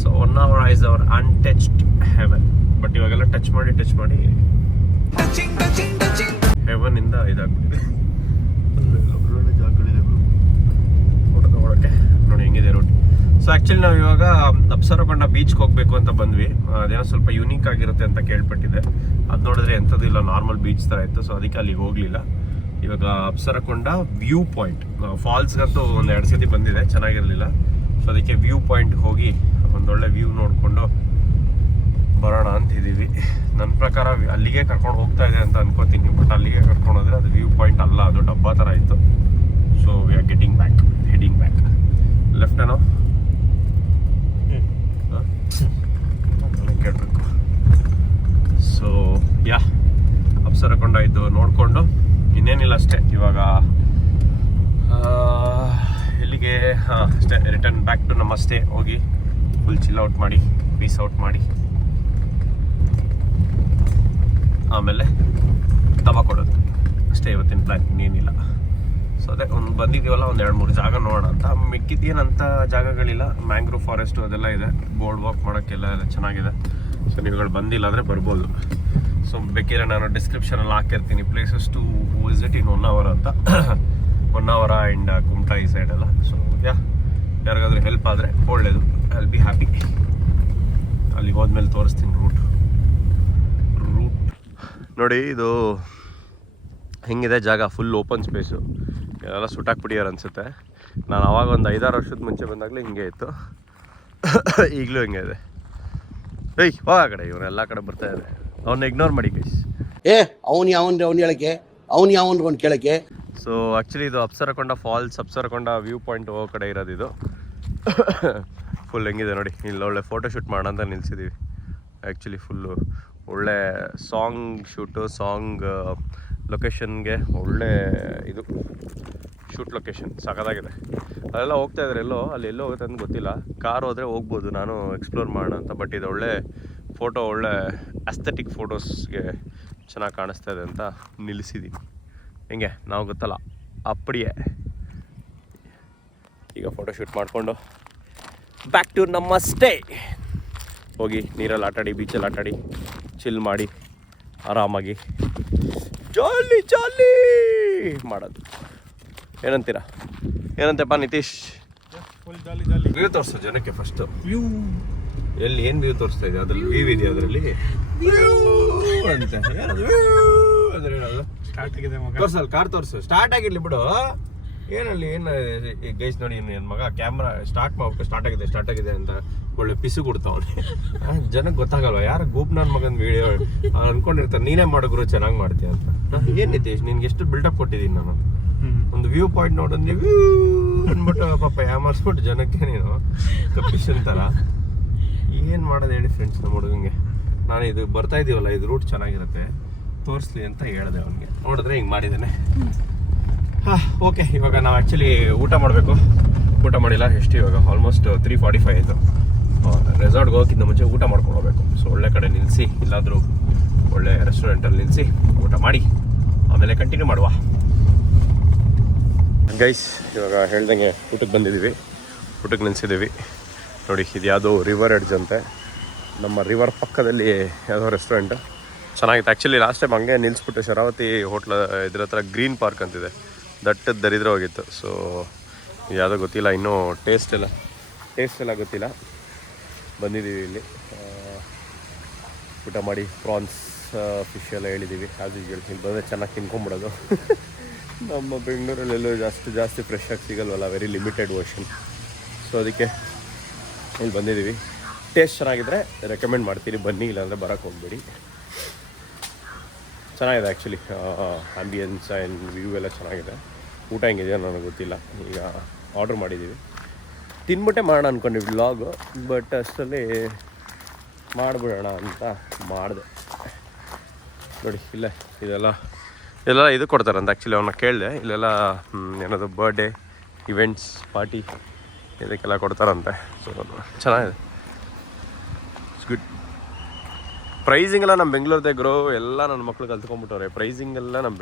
So Honnavar is our untouched heaven. But ಇವಾಗೆಲ್ಲ ಟಚ್ ಮಾಡಿ ಹೆವನ್ ಇಂದ ಇದಾಗ್ಬಿಟ್ಟಿದೆ. ಒಳ್ಳೊಳ್ಳೆ ಜಾಗಗಳಿದೆ ಫೋಟೋ ತಗೊಳಕ್ಕೆ. ನೋಡಿ ಹೆಂಗಿದೆ ರೋಡ್. ಸೊ ಆ್ಯಕ್ಚುಲಿ ನಾವು ಇವಾಗ ಅಪ್ಸರಕೊಂಡ ಬೀಚ್ಗೆ ಹೋಗಬೇಕು ಅಂತ ಬಂದ್ವಿ. ಅದೇನೋ ಸ್ವಲ್ಪ ಯುನೀಕ್ ಆಗಿರುತ್ತೆ ಅಂತ ಕೇಳ್ಪಟ್ಟಿದೆ. ಅದು ನೋಡಿದ್ರೆ ಎಂಥದ್ದು ಇಲ್ಲ, ನಾರ್ಮಲ್ ಬೀಚ್ ಥರ ಇತ್ತು. ಸೊ ಅದಕ್ಕೆ ಅಲ್ಲಿಗೆ ಹೋಗಲಿಲ್ಲ. ಇವಾಗ ಅಪ್ಸರಕೊಂಡ ವ್ಯೂ ಪಾಯಿಂಟ್, ಫಾಲ್ಸ್ಗಂತೂ 1-2 ಸತಿ ಬಂದಿದೆ, ಚೆನ್ನಾಗಿರಲಿಲ್ಲ. ಸೊ ಅದಕ್ಕೆ ವ್ಯೂ ಪಾಯಿಂಟ್ ಹೋಗಿ ಒಂದೊಳ್ಳೆ ವ್ಯೂ ನೋಡಿಕೊಂಡು ಬರೋಣ ಅಂತಿದ್ದೀವಿ. ನನ್ನ ಪ್ರಕಾರ ಅಲ್ಲಿಗೆ ಕರ್ಕೊಂಡು ಹೋಗ್ತಾ ಇದೆ ಅಂತ ಅನ್ಕೋತೀನಿ. ಬಟ್ ಅಲ್ಲಿಗೆ ಕರ್ಕೊಂಡು ಹೋದ್ರೆ ಅದು ವ್ಯೂ ಪಾಯಿಂಟ್ ಅಲ್ಲ, ಅದು ಡಬ್ಬಾ ಥರ ಇತ್ತು. So we are heading back. Left ಏನೋ ಕೇಳಬೇಕು. ಸೊ ಅಪ್ಸರಕೊಂಡ ಇದ್ದು ನೋಡಿಕೊಂಡು ಇನ್ನೇನಿಲ್ಲ ಅಷ್ಟೇ. ಇವಾಗ ಎಲ್ಲಿಗೆ ಅಷ್ಟೇ, ರಿಟರ್ನ್ ಬ್ಯಾಕ್ ಟು ನಮ್ಮ ಸ್ಟೇ. ಹೋಗಿ ಫುಲ್ ಚಿಲ್ ಔಟ್ ಮಾಡಿ, ಪೀಸ್ ಔಟ್ ಮಾಡಿ, ಆಮೇಲೆ ದಬಾ ಕೊಡೋದು ಅಷ್ಟೇ ಇವತ್ತಿನ ಪ್ಲ್ಯಾನ್. ಇನ್ನೇನಿಲ್ಲ. ಸೊ ಅದೇ ಬಂದಿದ್ದೀವಲ್ಲ, 2-3 ಜಾಗ ನೋಡೋಣ ಅಂತ. ಮಿಕ್ಕಿದ್ದೇನಂಥ ಜಾಗಗಳಿಲ್ಲ. ಮ್ಯಾಂಗ್ರೋವ್ ಫಾರೆಸ್ಟು ಅದೆಲ್ಲ ಇದೆ, ಬೋರ್ಡ್ ವಾಕ್ ಮಾಡೋಕ್ಕೆಲ್ಲ ಚೆನ್ನಾಗಿದೆ. ಸೊ ನೀವುಗಳು ಬಂದಿಲ್ಲ ಅಂದರೆ ಬರ್ಬೋದು. ಸೊ ಬೇಕಿದ್ರೆ ನಾನು ಡಿಸ್ಕ್ರಿಪ್ಷನಲ್ಲಿ ಹಾಕಿರ್ತೀನಿ places to visit in Honnavar ಅಂತ. ಹೊನ್ನಾವರ ಆ್ಯಂಡ್ ಕುಮಟಾ ಈ ಸೈಡ್ ಎಲ್ಲ. ಸೊ ಯಾರಿಗಾದ್ರೂ ಹೆಲ್ಪ್ ಆದರೆ ಒಳ್ಳೇದು, ಐ ವಿಲ್ ಬಿ ಹ್ಯಾಪಿ. ಅಲ್ಲಿಗೆ ಹೋದ್ಮೇಲೆ ತೋರಿಸ್ತೀನಿ ರೂಟ್. ನೋಡಿ ಇದು ಹೆಂಗಿದೆ ಜಾಗ, ಫುಲ್ ಓಪನ್ ಸ್ಪೇಸು. ಎಲ್ಲ ಸುಟ್ಟಾಕ್ಬಿಟ್ಟಿಯಾರ ಅನಿಸುತ್ತೆ. ನಾನು ಅವಾಗ ಒಂದು 5-6 ವರ್ಷದ ಮುಂಚೆ ಬಂದಾಗಲೂ ಹಿಂಗೆ ಇತ್ತು, ಈಗಲೂ ಹಿಂಗೆ ಇದೆ. ಹೋಗ ಕಡೆ, ಇವ್ರು ಎಲ್ಲ ಕಡೆ ಬರ್ತಾ ಇದೆ. ಅವನ್ನ ಇಗ್ನೋರ್ ಮಾಡಿ ಗೈಸ್. ಅವನು ಹೇಳಕ್ಕೆ, ಅವನು ಯಾವನ್ ಕೇಳಕ್ಕೆ. ಸೊ ಆ್ಯಕ್ಚುಲಿ ಇದು Apsarakonda falls, Apsarakonda view point ಹೋಗೋ ಕಡೆ ಇರೋದು ಇದು. ಫುಲ್ ಹೆಂಗಿದೆ ನೋಡಿ. ಇಲ್ಲಿ ಒಳ್ಳೆ ಫೋಟೋ ಶೂಟ್ ಮಾಡೋಣ ಅಂತ ನಿಲ್ಸಿದ್ದೀವಿ. ಆ್ಯಕ್ಚುಲಿ ಫುಲ್ಲು ಒಳ್ಳೆ ಸಾಂಗ್ ಶೂಟು, ಸಾಂಗ್ ಲೊಕೇಶನ್ಗೆ ಒಳ್ಳೆ ಇದು ಶೂಟ್ ಲೊಕೇಶನ್ ಸಖತ್ತಾಗಿದೆ. ಅಲ್ಲೆಲ್ಲ ಹೋಗ್ತಾ ಇದ್ದಾರೆ, ಎಲ್ಲೋ ಹೋಗುತ್ತೆ ಅಂತ ಗೊತ್ತಿಲ್ಲ. ಕಾರ್ ಹೋದರೆ ಹೋಗ್ಬೋದು, ನಾನು ಎಕ್ಸ್ಪ್ಲೋರ್ ಮಾಡೋಣ ಅಂತ. ಬಟ್ ಇದು ಒಳ್ಳೆ ಫೋಟೋ, ಒಳ್ಳೆ ಅಸ್ಥೆಟಿಕ್ ಫೋಟೋಸ್ಗೆ ಚೆನ್ನಾಗಿ ಕಾಣಿಸ್ತಾ ಇದೆ ಅಂತ ನಿಲ್ಲಿಸಿದ್ದೀನಿ. ಹೆಂಗೆ ನಾವು ಗೊತ್ತಲ್ಲ ಅಪ್ಪಡಿಯೇ. ಈಗ ಫೋಟೋ ಶೂಟ್ ಮಾಡಿಕೊಂಡು ಬ್ಯಾಕ್ ಟು ನಮ್ಮ ಸ್ಟೇ. ಹೋಗಿ ನೀರಲ್ಲಿ ಆಟಾಡಿ, ಬೀಚಲ್ಲಿ ಆಟಾಡಿ, ಚಿಲ್ ಮಾಡಿ ಆರಾಮಾಗಿ ಜಾಲಿ ಜಾಲಿ ಮಾಡೋದು. ಏನಂತೀರಾ? ಏನಂತಪ್ಪ ನಿತೀಶ್? ವ್ಯೂ ತೋರಿಸು ಜನಕ್ಕೆ ಫಸ್ಟು. ವ್ಯೂ ಎಲ್ಲಿ ಏನು ವ್ಯೂ ತೋರಿಸ್ತಾ ಇದೆ? ಅದ್ರಲ್ಲಿ ವ್ಯೂ ಇದೆ, ಅದರಲ್ಲಿ ಅಂತ ತೋರ್ಸಲ್ ಕಾರ್ ತೋರಿಸು. ಸ್ಟಾರ್ಟ್ ಆಗಿರ್ಲಿ ಬಿಡು. ಏನಲ್ಲಿ ಏನು ಗೈಸ್ ನೋಡಿ, ನನ್ನ ಮಗ ಕ್ಯಾಮ್ರಾ ಸ್ಟಾರ್ಟ್ ಆಗಿದೆ ಅಂತ ಒಳ್ಳೆ ಪಿಸು ಕೊಡ್ತಾವನೆ. ಜನಕ್ಕೆ ಗೊತ್ತಾಗಲ್ವ ಯಾರು ಗೂಪ್ ನನ್ನ ಮಗನ ವಿಡಿಯೋ ಅನ್ಕೊಂಡಿರ್ತಾರೆ ನೀನೇ ಮಾಡೋಗ್ರು ಚೆನ್ನಾಗಿ ಮಾಡ್ತೀಯ ಅಂತ. ಏನು ನಿತೀಶ್ ನಿನ್ಗೆ ಎಷ್ಟು ಬಿಲ್ಡಪ್ ಕೊಟ್ಟಿದ್ದೀನಿ ನಾನು. ಒಂದು ವ್ಯೂ ಪಾಯಿಂಟ್ ನೋಡೋದು ನೀವು ಅಂದ್ಬಿಟ್ಟು ಪಾಪ ಯಾಮಾರಿಸ್ಬಿಟ್ಟು ಜನಕ್ಕೆ ನೀನು ಕಪಿಷನ್ ಥರ. ಏನು ಮಾಡೋದು ಹೇಳಿ ಫ್ರೆಂಡ್ಸ್ ನಮ್ಮ ಹುಡುಗಂಗೆ. ನಾನು ಇದು ಬರ್ತಾ ಇದೀವಲ್ಲ, ಇದು ರೂಟ್ ಚೆನ್ನಾಗಿರುತ್ತೆ ತೋರಿಸ್ಲಿ ಅಂತ ಹೇಳಿದೆ ಅವನಿಗೆ. ನೋಡಿದ್ರೆ ಹಿಂಗೆ ಮಾಡಿದ್ದಾನೆ. ಓಕೆ, ಇವಾಗ ನಾವು ಆ್ಯಕ್ಚುಲಿ ಊಟ ಮಾಡಬೇಕು. ಊಟ ಮಾಡಿಲ್ಲ. ಎಷ್ಟು ಇವಾಗ ಆಲ್ಮೋಸ್ಟ್ 3:45 ಆಯಿತು. ರೆಸಾರ್ಟ್ಗೆ ಹೋಗೋಕ್ಕಿಂತ ಮುಂಚೆ ಊಟ ಮಾಡ್ಕೊಂಡು ಹೋಗ್ಬೇಕು. ಸೊ ಒಳ್ಳೆ ಕಡೆ ನಿಲ್ಲಿಸಿ, ಇಲ್ಲಾದರೂ ಒಳ್ಳೆ ರೆಸ್ಟೋರೆಂಟಲ್ಲಿ ನಿಲ್ಲಿಸಿ ಊಟ ಮಾಡಿ ಆಮೇಲೆ ಕಂಟಿನ್ಯೂ ಮಾಡುವ. ಗೈಸ್ ಇವಾಗ ಹೇಳ್ದಂಗೆ ಊಟಕ್ಕೆ ಬಂದಿದ್ದೀವಿ. ಊಟಕ್ಕೆ ನಿಲ್ಲಿಸಿದ್ದೀವಿ ನೋಡಿ. ಇದು ಯಾವುದೋ ರಿವರ್ ಎಡ್ಜ್ ಅಂತೆ. ನಮ್ಮ ರಿವರ್ ಪಕ್ಕದಲ್ಲಿ ಯಾವುದೋ ರೆಸ್ಟೋರೆಂಟ್ ಚೆನ್ನಾಗಿತ್ತು. ಆ್ಯಕ್ಚುಲಿ ಲಾಸ್ಟ್ ಟೈಮ್ ಹಂಗೆ ನಿಲ್ಲಿಸ್ಬಿಟ್ಟು ಶರಾವತಿ ಹೋಟ್ಲ ಇದ್ರ ಹತ್ರ ಗ್ರೀನ್ ಪಾರ್ಕ್ ಅಂತಿದೆ, ದಟ್ಟದ ದರಿದ್ರ ಹೋಗಿತ್ತು. ಸೊ ಯಾವುದೋ ಗೊತ್ತಿಲ್ಲ, ಇನ್ನೂ ಟೇಸ್ಟ್ ಎಲ್ಲ ಗೊತ್ತಿಲ್ಲ. ಬಂದಿದ್ದೀವಿ ಇಲ್ಲಿ ಊಟ ಮಾಡಿ. ಪ್ರಾನ್ಸ್ ಫಿಶ್ ಎಲ್ಲ ಹೇಳಿದ್ದೀವಿ. ಆ್ಯಸ್ ಯೂಶುವಲ್ ಇಲ್ಲಿ ಬಂದರೆ ಚೆನ್ನಾಗಿ ತಿನ್ಕೊಂಬಿಡೋದು. ನಮ್ಮ ಬೆಂಗಳೂರಲ್ಲೆಲ್ಲೂ ಜಾಸ್ತಿ ಫ್ರೆಶ್ ಆಗಿ ಸಿಗಲ್ವಲ್ಲ, ವೆರಿ ಲಿಮಿಟೆಡ್ ವರ್ಷನ್. ಸೊ ಅದಕ್ಕೆ ಇಲ್ಲಿ ಬಂದಿದ್ದೀವಿ. ಟೇಸ್ಟ್ ಚೆನ್ನಾಗಿದ್ರೆ ರೆಕಮೆಂಡ್ ಮಾಡ್ತೀನಿ, ಬನ್ನಿ. ಇಲ್ಲಾಂದರೆ ಬರೋಕ್ಕೆ ಹೋಗ್ಬೇಡಿ. ಚೆನ್ನಾಗಿದೆ ಆ್ಯಕ್ಚುಲಿ. ಆ್ಯಂಬಿಯನ್ಸ್ ಆ್ಯಂಡ್ ವ್ಯೂ ಎಲ್ಲ ಚೆನ್ನಾಗಿದೆ. ಊಟ ಹೆಂಗಿದೆಯೋ ನನಗೆ ಗೊತ್ತಿಲ್ಲ. ಈಗ ಆರ್ಡ್ರ್ ಮಾಡಿದ್ದೀವಿ, ತಿನ್ಬಿಟ್ಟೆ ಮಾಡೋಣ ಅಂದ್ಕೊಂಡ್ವಿ ವ್ಲಾಗು. ಬಟ್ ಅಷ್ಟರಲ್ಲಿ ಮಾಡಿಬಿಡೋಣ ಅಂತ ಮಾಡಿದೆ ನೋಡಿ. ಇದೆಲ್ಲ ಇದು ಕೊಡ್ತಾರಂತ. ಆ್ಯಕ್ಚುಲಿ ಅವನ್ನ ಕೇಳಿದೆ, ಇಲ್ಲೆಲ್ಲ ಏನಾದರೂ ಬರ್ಡೇ ಇವೆಂಟ್ಸ್ ಪಾರ್ಟಿ ಇದಕ್ಕೆಲ್ಲ ಕೊಡ್ತಾರಂತೆ. ಸೊ ಚೆನ್ನಾಗಿದೆ, ಇಟ್ಸ್ ಗುಡ್. ಪ್ರೈಸಿಂಗ್ ಎಲ್ಲ ನಮ್ಮ ಬೆಂಗಳೂರದೇ ಗ್ರೋ. ಎಲ್ಲ ನನ್ನ ಮಕ್ಳು ಕಲ್ತ್ಕೊಂಡ್ಬಿಟ್ಟವ್ರೆ. ಪ್ರೈಸಿಂಗ್ ಎಲ್ಲ ನಮ್ಮ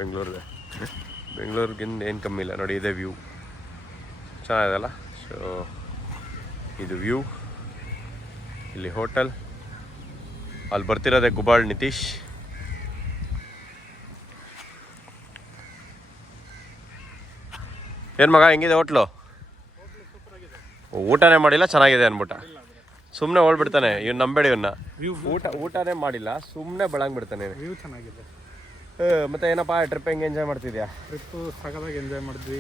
ಬೆಂಗಳೂರಿಗಿಂತ ಏನು ಕಮ್ಮಿ ಇಲ್ಲ ನೋಡಿ. ಇದೇ ವ್ಯೂ ಚೆನ್ನಾಗಿದೆಲ್ಲ. ಸೊ ಇದು ವ್ಯೂ, ಇಲ್ಲಿ ಹೋಟೆಲ್, ಅಲ್ಲಿ ಬರ್ತಿರೋದೆ ಗುಬಾಳ್ ನಿತೀಶ್. ಏನು ಮಗ ಹೆಂಗಿದೆ ಹೋಟ್ಲು? ಊಟನೇ ಮಾಡಿಲ್ಲ ಚೆನ್ನಾಗಿದೆ ಅಂದ್ಬಿಟ್ಟ ಸುಮ್ಮನೆ ಓಡ್ಬಿಡ್ತಾನೆ. ಇವ್ನು ನಂಬೇಡಿ, ಇವನ್ನ ಊಟನೇ ಮಾಡಿಲ್ಲ ಸುಮ್ಮನೆ ಬೆಳಂಗ್ಬಿಡ್ತಾನೆ. ವ್ಯೂ ಚೆನ್ನಾಗಿದೆ. ಮತ್ತೆ ಏನಪ್ಪಾ ಟ್ರಿಪ್ ಹೆಂಗೆ ಎಂಜಾಯ್ ಮಾಡ್ತಿದ್ಯಾ? ಟ್ರಿಪ್ ಸಖತ್ತಾಗಿ ಎಂಜಾಯ್ ಮಾಡಿದ್ವಿ.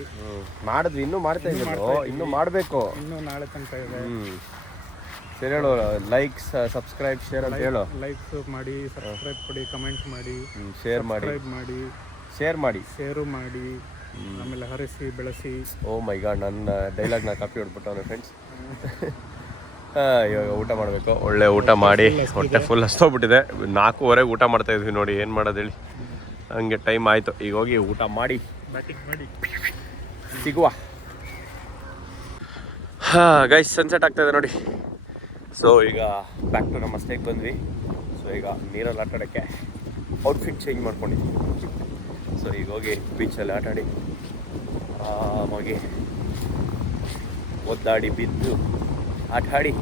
ಮಾಡಿದ್ವಿ, ಇನ್ನೂ ಮಾಡ್ತಾ ಇದ್ದೀವಿ, ಇನ್ನೂ ಮಾಡಬೇಕು. ಇನ್ನೂ ನಾಳೆ ತನಕ ಇದೆ. ಸರಿ ಹೇಳು. ಲೈಕ್ಸ್, ಸಬ್ಸ್ಕ್ರೈಬ್, ಶೇರ್ ಅಂತ ಹೇಳು. ಲೈಕ್ ಮಾಡಿ, ಸಬ್ಸ್ಕ್ರೈಬ್ ಕೊಡಿ, ಕಮೆಂಟ್ ಮಾಡಿ, ಶೇರ್ ಮಾಡಿ, ಶೇರು ಮಾಡಿ, ಆಮೇಲೆ ಹರಿಸಿ ಬೆಳೆಸಿ. ಓ ಮೈ ಗಾಡ್, ನನ್ನ ಡೈಲಾಗ್ನ ಕಾಪಿ ಹೊಡ್ಬಿಟ್ಟವನು ಫ್ರೆಂಡ್ಸ್. ಇವಾಗ ಊಟ ಮಾಡಬೇಕು. ಒಳ್ಳೆ ಊಟ ಮಾಡಿ ಹೊಟ್ಟೆ ಫುಲ್ ಹಸ್ತೋಗ್ಬಿಟ್ಟಿದೆ. 4:15 ಊಟ ಮಾಡ್ತಾ ಇದ್ವಿ ನೋಡಿ. ಏನು ಮಾಡೋದು ಹೇಳಿ, ಹಂಗೆ ಟೈಮ್ ಆಯಿತು. ಈಗ ಹೋಗಿ ಊಟ ಮಾಡಿ ಬ್ಯಾಟಿಂಗ್ ಮಾಡಿ ಸಿಗುವ. ಗೈಸ್ ಸನ್ಸೆಟ್ ಆಗ್ತಾಯಿದೆ ನೋಡಿ. ಸೊ ಈಗ ಬ್ಯಾಕ್ ಟು ನಮ್ಮ ಸ್ಟೇಗೆ ಬಂದ್ವಿ. ಸೊ ಈಗ ನೀರಲ್ಲಿ ಆಟಾಡೋಕ್ಕೆ ಔಟ್ಫಿಟ್ ಚೇಂಜ್ ಮಾಡ್ಕೊಂಡಿದ್ವಿ. ಸೊ ಈಗ ಹೋಗಿ ಬೀಚಲ್ಲಿ ಆಟಾಡಿ ಆರಾಮಾಗಿ ಒದ್ದಾಡಿ ಬಿದ್ದು ಆಟಾಡಿ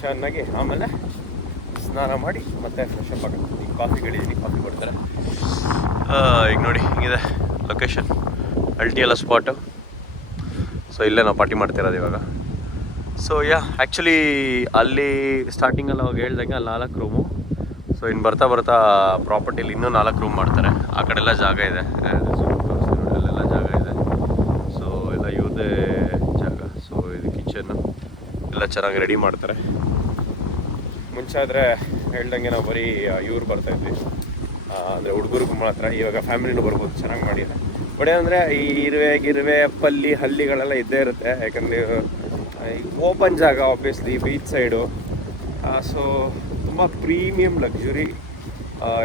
ಚೆನ್ನಾಗಿ ಆಮೇಲೆ ಸ್ನಾನ ಮಾಡಿ ಮತ್ತೆ ಫ್ರೆಶ್ ಅಪ್ ಆಗುತ್ತೆ. ಈಗ ಕಾಫಿಗಳಿದ್ದೀನಿ, ಕಾಫಿ ಕೊಡ್ತಾರೆ. ಈಗ ನೋಡಿ ಹಿಂಗಿದೆ ಲೊಕೇಶನ್, ಅಲ್ಟಿಯಲ್ಲ ಸ್ಪಾಟು. ಸೊ ಇಲ್ಲೇ ನಾವು ಪಾರ್ಟಿ ಮಾಡ್ತಿರೋದು ಇವಾಗ. ಸೊ ಆ್ಯಕ್ಚುಲಿ ಅಲ್ಲಿ ಸ್ಟಾರ್ಟಿಂಗಲ್ಲಿ ಅವಾಗ ಹೇಳ್ದಂಗೆ ಅಲ್ಲಿ 4 ರೂಮು. ಸೊ ಇನ್ನು ಬರ್ತಾ ಪ್ರಾಪರ್ಟಿಲಿ ಇನ್ನೂ 4 ರೂಮ್ ಮಾಡ್ತಾರೆ. ಆ ಕಡೆ ಎಲ್ಲ ಜಾಗ ಇದೆ, ಅಲ್ಲೆಲ್ಲ ಜಾಗ ಇದೆ. ಸೊ ಎಲ್ಲ ಇವ್ರದೇ ಜಾಗ. ಸೊ ಇದು ಕಿಚನ್ನು ಎಲ್ಲ ಚೆನ್ನಾಗಿ ರೆಡಿ ಮಾಡ್ತಾರೆ. ಮುಂಚೆ ಆದರೆ ಹೇಳ್ದಂಗೆ ನಾವು ಬರೀ ಇವ್ರು ಬರ್ತಾಯಿದ್ವಿ, ಅಂದರೆ ಹುಡುಗರಿಗೂ ಮಾತ್ರ. ಇವಾಗ ಫ್ಯಾಮಿಲಿನೂ ಬರ್ಬೋದು, ಚೆನ್ನಾಗಿ ಮಾಡಿದೆ. ಬಟ್ ಏನಂದರೆ ಈ ಇರುವೆ ಪಲ್ಲಿ ಹಳ್ಳಿಗಳೆಲ್ಲ ಇದ್ದೇ ಇರುತ್ತೆ. ಯಾಕಂದರೆ ಓಪನ್ ಜಾಗ, ಆಬ್ವಿಯಸ್ಲಿ ಬೀಚ್ ಸೈಡು. ಸೊ ತುಂಬ ಪ್ರೀಮಿಯಮ್ ಲಕ್ಸುರಿ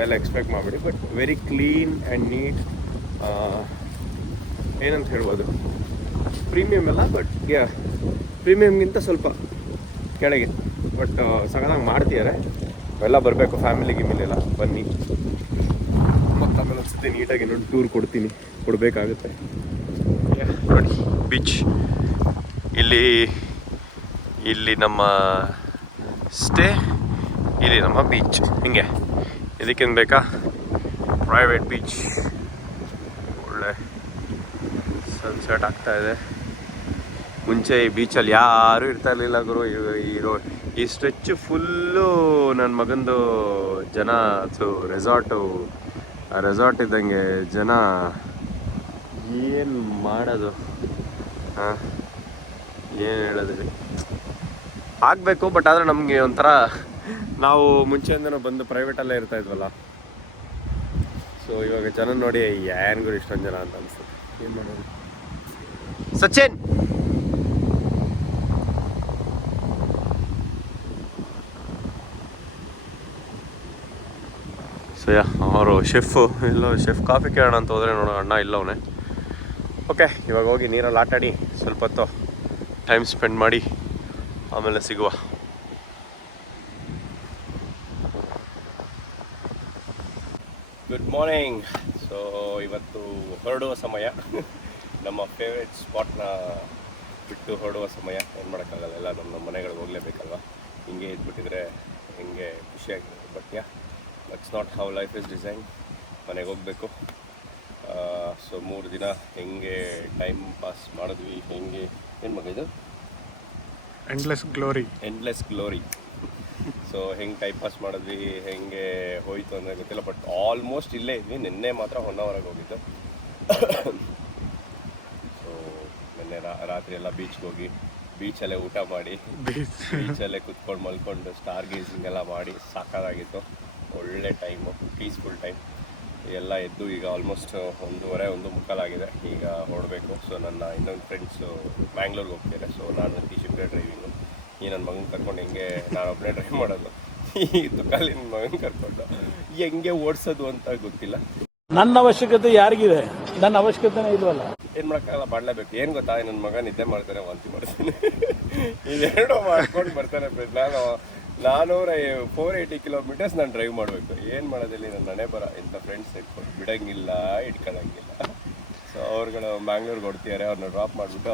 ಎಲ್ಲ ಎಕ್ಸ್ಪೆಕ್ಟ್ ಮಾಡಿಬಿಡಿ. But very clean and neat. ಏನಂತ ಹೇಳ್ಬೋದು, ಪ್ರೀಮಿಯಮ್ ಎಲ್ಲ, ಬಟ್ ಪ್ರೀಮಿಯಮ್ಗಿಂತ ಸ್ವಲ್ಪ ಕೆಳಗೆ. ಬಟ್ ಸಗದಾಗಿ ಮಾಡ್ತಿದ್ದಾರೆ. ಎಲ್ಲ ಬರಬೇಕು, ಫ್ಯಾಮಿಲಿ ಗಿಮಿಲೆಲ್ಲ ಬನ್ನಿ. ಮತ್ತು ಆಮೇಲೆ ಅನ್ಸುತ್ತೆ ನೀಟಾಗಿ ನೋಡಿ ಟೂರ್ ಕೊಡಬೇಕಾಗುತ್ತೆ ನೋಡಿ. ಬೀಚ್ ಇಲ್ಲಿ ನಮ್ಮ ಸ್ಟೇ, ಇಲ್ಲಿ ನಮ್ಮ ಬೀಚ್. ಹಿಂಗೆ ಇದಕ್ಕೇನು ಬೇಕಾ ಪ್ರೈವೇಟ್ ಬೀಚ್. ಒಳ್ಳೆ ಸನ್ಸೆಟ್ ಆಗ್ತಾ ಇದೆ. ಮುಂಚೆ ಈ ಬೀಚಲ್ಲಿ ಯಾರೂ ಇರ್ತಾ ಇರಲಿಲ್ಲ ಗುರು. ಈ ಸ್ಟ್ರೆಚ್ ಫುಲ್ಲು ನನ್ನ ಮಗಂದು ಜನ. ರೆಸಾರ್ಟು, ಆ ರೆಸಾರ್ಟ್ ಇದ್ದಂಗೆ ಜನ. ಏನು ಮಾಡೋದು, ಹಾಂ ಏನು ಹೇಳೋದ್ರಿ, ಆಗಬೇಕು. ಬಟ್ ಆದರೆ ನಮಗೆ ಒಂಥರ, ನಾವು ಮುಂಚೆಯಿಂದನೂ ಬಂದು ಪ್ರೈವೇಟಲ್ಲೇ ಇರ್ತಾ ಇದ್ವಲ್ಲ. ಸೊ ಇವಾಗ ಜನ ನೋಡಿ ಏನು ಗುರು ಇಷ್ಟೊಂದು ಜನ ಅಂತ ಅನಿಸುತ್ತೆ. ಏನು ಮಾಡೋದು. ಸಚಿನ್ ಸೊ ಅವರು ಶೆಫ್ ಎಲ್ಲೋ ಶೆಫ್ ಕಾಫಿ ಕೇಳೋಣ ಅಂತ ಹೋದರೆ ನೋಡೋ ಅಣ್ಣ ಇಲ್ಲವನೇ. ಓಕೆ, ಇವಾಗ ಹೋಗಿ ನೀರಲ್ಲಿ ಆಟಾಡಿ ಸ್ವಲ್ಪ ಹೊತ್ತು ಟೈಮ್ ಸ್ಪೆಂಡ್ ಮಾಡಿ ಆಮೇಲೆ ಸಿಗುವ. Good morning. ಸೊ ಇವತ್ತು ಹೊರಡುವ ಸಮಯ. ನಮ್ಮ ಫೇವ್ರೆಟ್ ಸ್ಪಾಟ್ನ ಬಿಟ್ಟು ಹೊರಡುವ ಸಮಯ. ಏನು ಮಾಡೋಕ್ಕಾಗಲ್ಲ, ಎಲ್ಲ ನಮ್ಮ ಮನೆಗಳಿಗೆ ಹೋಗಲೇಬೇಕಲ್ವ. ಹಿಂಗೆ ಇದ್ಬಿಟ್ಟಿದ್ರೆ ಹಿಂಗೆ ಖುಷಿಯಾಗಿದೆ. But yeah, that's not how life is design. ಮನೆಗೆ ಹೋಗಬೇಕು. ಸೊ 3 ದಿನ ಹೆಂಗೆ ಟೈಮ್ ಪಾಸ್ ಮಾಡಿದ್ವಿ, ಹೆಂಗೆ ಏನು ಮಗ ಇದು ಎಂಡ್ಲೆಸ್ ಗ್ಲೋರಿ. ಸೊ ಹೆಂಗೆ ಟೈಮ್ ಪಾಸ್ ಮಾಡಿದ್ವಿ, ಹೆಂಗೆ ಹೋಯ್ತು ಅಂದರೆ ಗೊತ್ತಿಲ್ಲ. ಬಟ್ ಆಲ್ಮೋಸ್ಟ್ ಇಲ್ಲೇ ಇದ್ವಿ. ನಿನ್ನೆ ಮಾತ್ರ ಹೊನ್ನಾವರಕ್ಕೆ ಹೋಗಿದ್ದು. ಸೊ ನಿನ್ನೆ ರಾತ್ರಿ ಎಲ್ಲ ಬೀಚ್ಗೆ ಹೋಗಿ ಬೀಚಲ್ಲೇ ಊಟ ಮಾಡಿ ಬೀಚಲ್ಲೇ ಕುತ್ಕೊಂಡು ಮಲ್ಕೊಂಡು ಸ್ಟಾರ್ ಗೇಸಿಂಗ್ ಎಲ್ಲ ಮಾಡಿ ಸಾಕಾಗಿತ್ತು. ಒಳ್ಳೆ ಟೈಮು, ಪೀಸ್ಫುಲ್ ಟೈಮ್. ಎಲ್ಲ ಎದ್ದು ಈಗ ಆಲ್ಮೋಸ್ಟ್ 1:30 ಆಗಿದೆ. ಈಗ ಹೊರಡಬೇಕು. ಸೊ ನನ್ನ ಇನ್ನೊಂದು ಫ್ರೆಂಡ್ಸು ಬ್ಯಾಂಗ್ಳೂರ್ಗೆ ಹೋಗ್ತಾರೆ. ಸೊ ನಾನು ಶಿಫ್ಟೇ ಡ್ರೈವಿಂಗು. ಈ ನನ್ನ ಮಗನ ಕರ್ಕೊಂಡು ಹೆಂಗೆ ನಾನು ಒಬ್ಬನೇ ಡ್ರೈವ್ ಮಾಡೋದು. ಈ ತುಕಾಲಿ ನನ್ನ ಮಗನ ಕರ್ಕೊಂಡು ಹೆಂಗೆ ಓಡಿಸೋದು ಅಂತ ಗೊತ್ತಿಲ್ಲ. ನನ್ನ ಅವಶ್ಯಕತೆ ಯಾರಿಗಿದೆ? ನನ್ನ ಅವಶ್ಯಕತೆನೇ ಇಲ್ವಲ್ಲ. ಏನು ಮಾಡೋಕ್ಕಾಗಲ್ಲ, ಮಾಡಲೇಬೇಕು. ಏನು ಗೊತ್ತಾ, ನನ್ನ ಮಗ ನಿದ್ದೆ ಮಾಡ್ತಾನೆ, ವಾಂತಿ ಮಾಡ್ತಾನೆ. ಇದೆರಡು ಮಾಡ್ಕೊಂಡು ಬರ್ತಾನೆ. ನಾನು 480 ಕಿಲೋಮೀಟರ್ಸ್ ನಾನು ಡ್ರೈವ್ ಮಾಡಬೇಕು. ಏನು ಮಾಡೋದಿಲ್ಲ, ನನ್ನ ಹಣೆ ಬರ. ಇಂಥ ಫ್ರೆಂಡ್ಸ್ ಇಟ್ಕೊಂಡು ಬಿಡೋಂಗಿಲ್ಲ, ಇಟ್ಕೊಳ್ಳೋಂಗಿಲ್ಲ. ಸೊ ಅವ್ರುಗಳು ಬ್ಯಾಂಗ್ಳೂರ್ಗೆ ಹೊಡ್ತಿದ್ದಾರೆ. ಅವ್ರನ್ನ ಡ್ರಾಪ್ ಮಾಡಿಬಿಟ್ಟು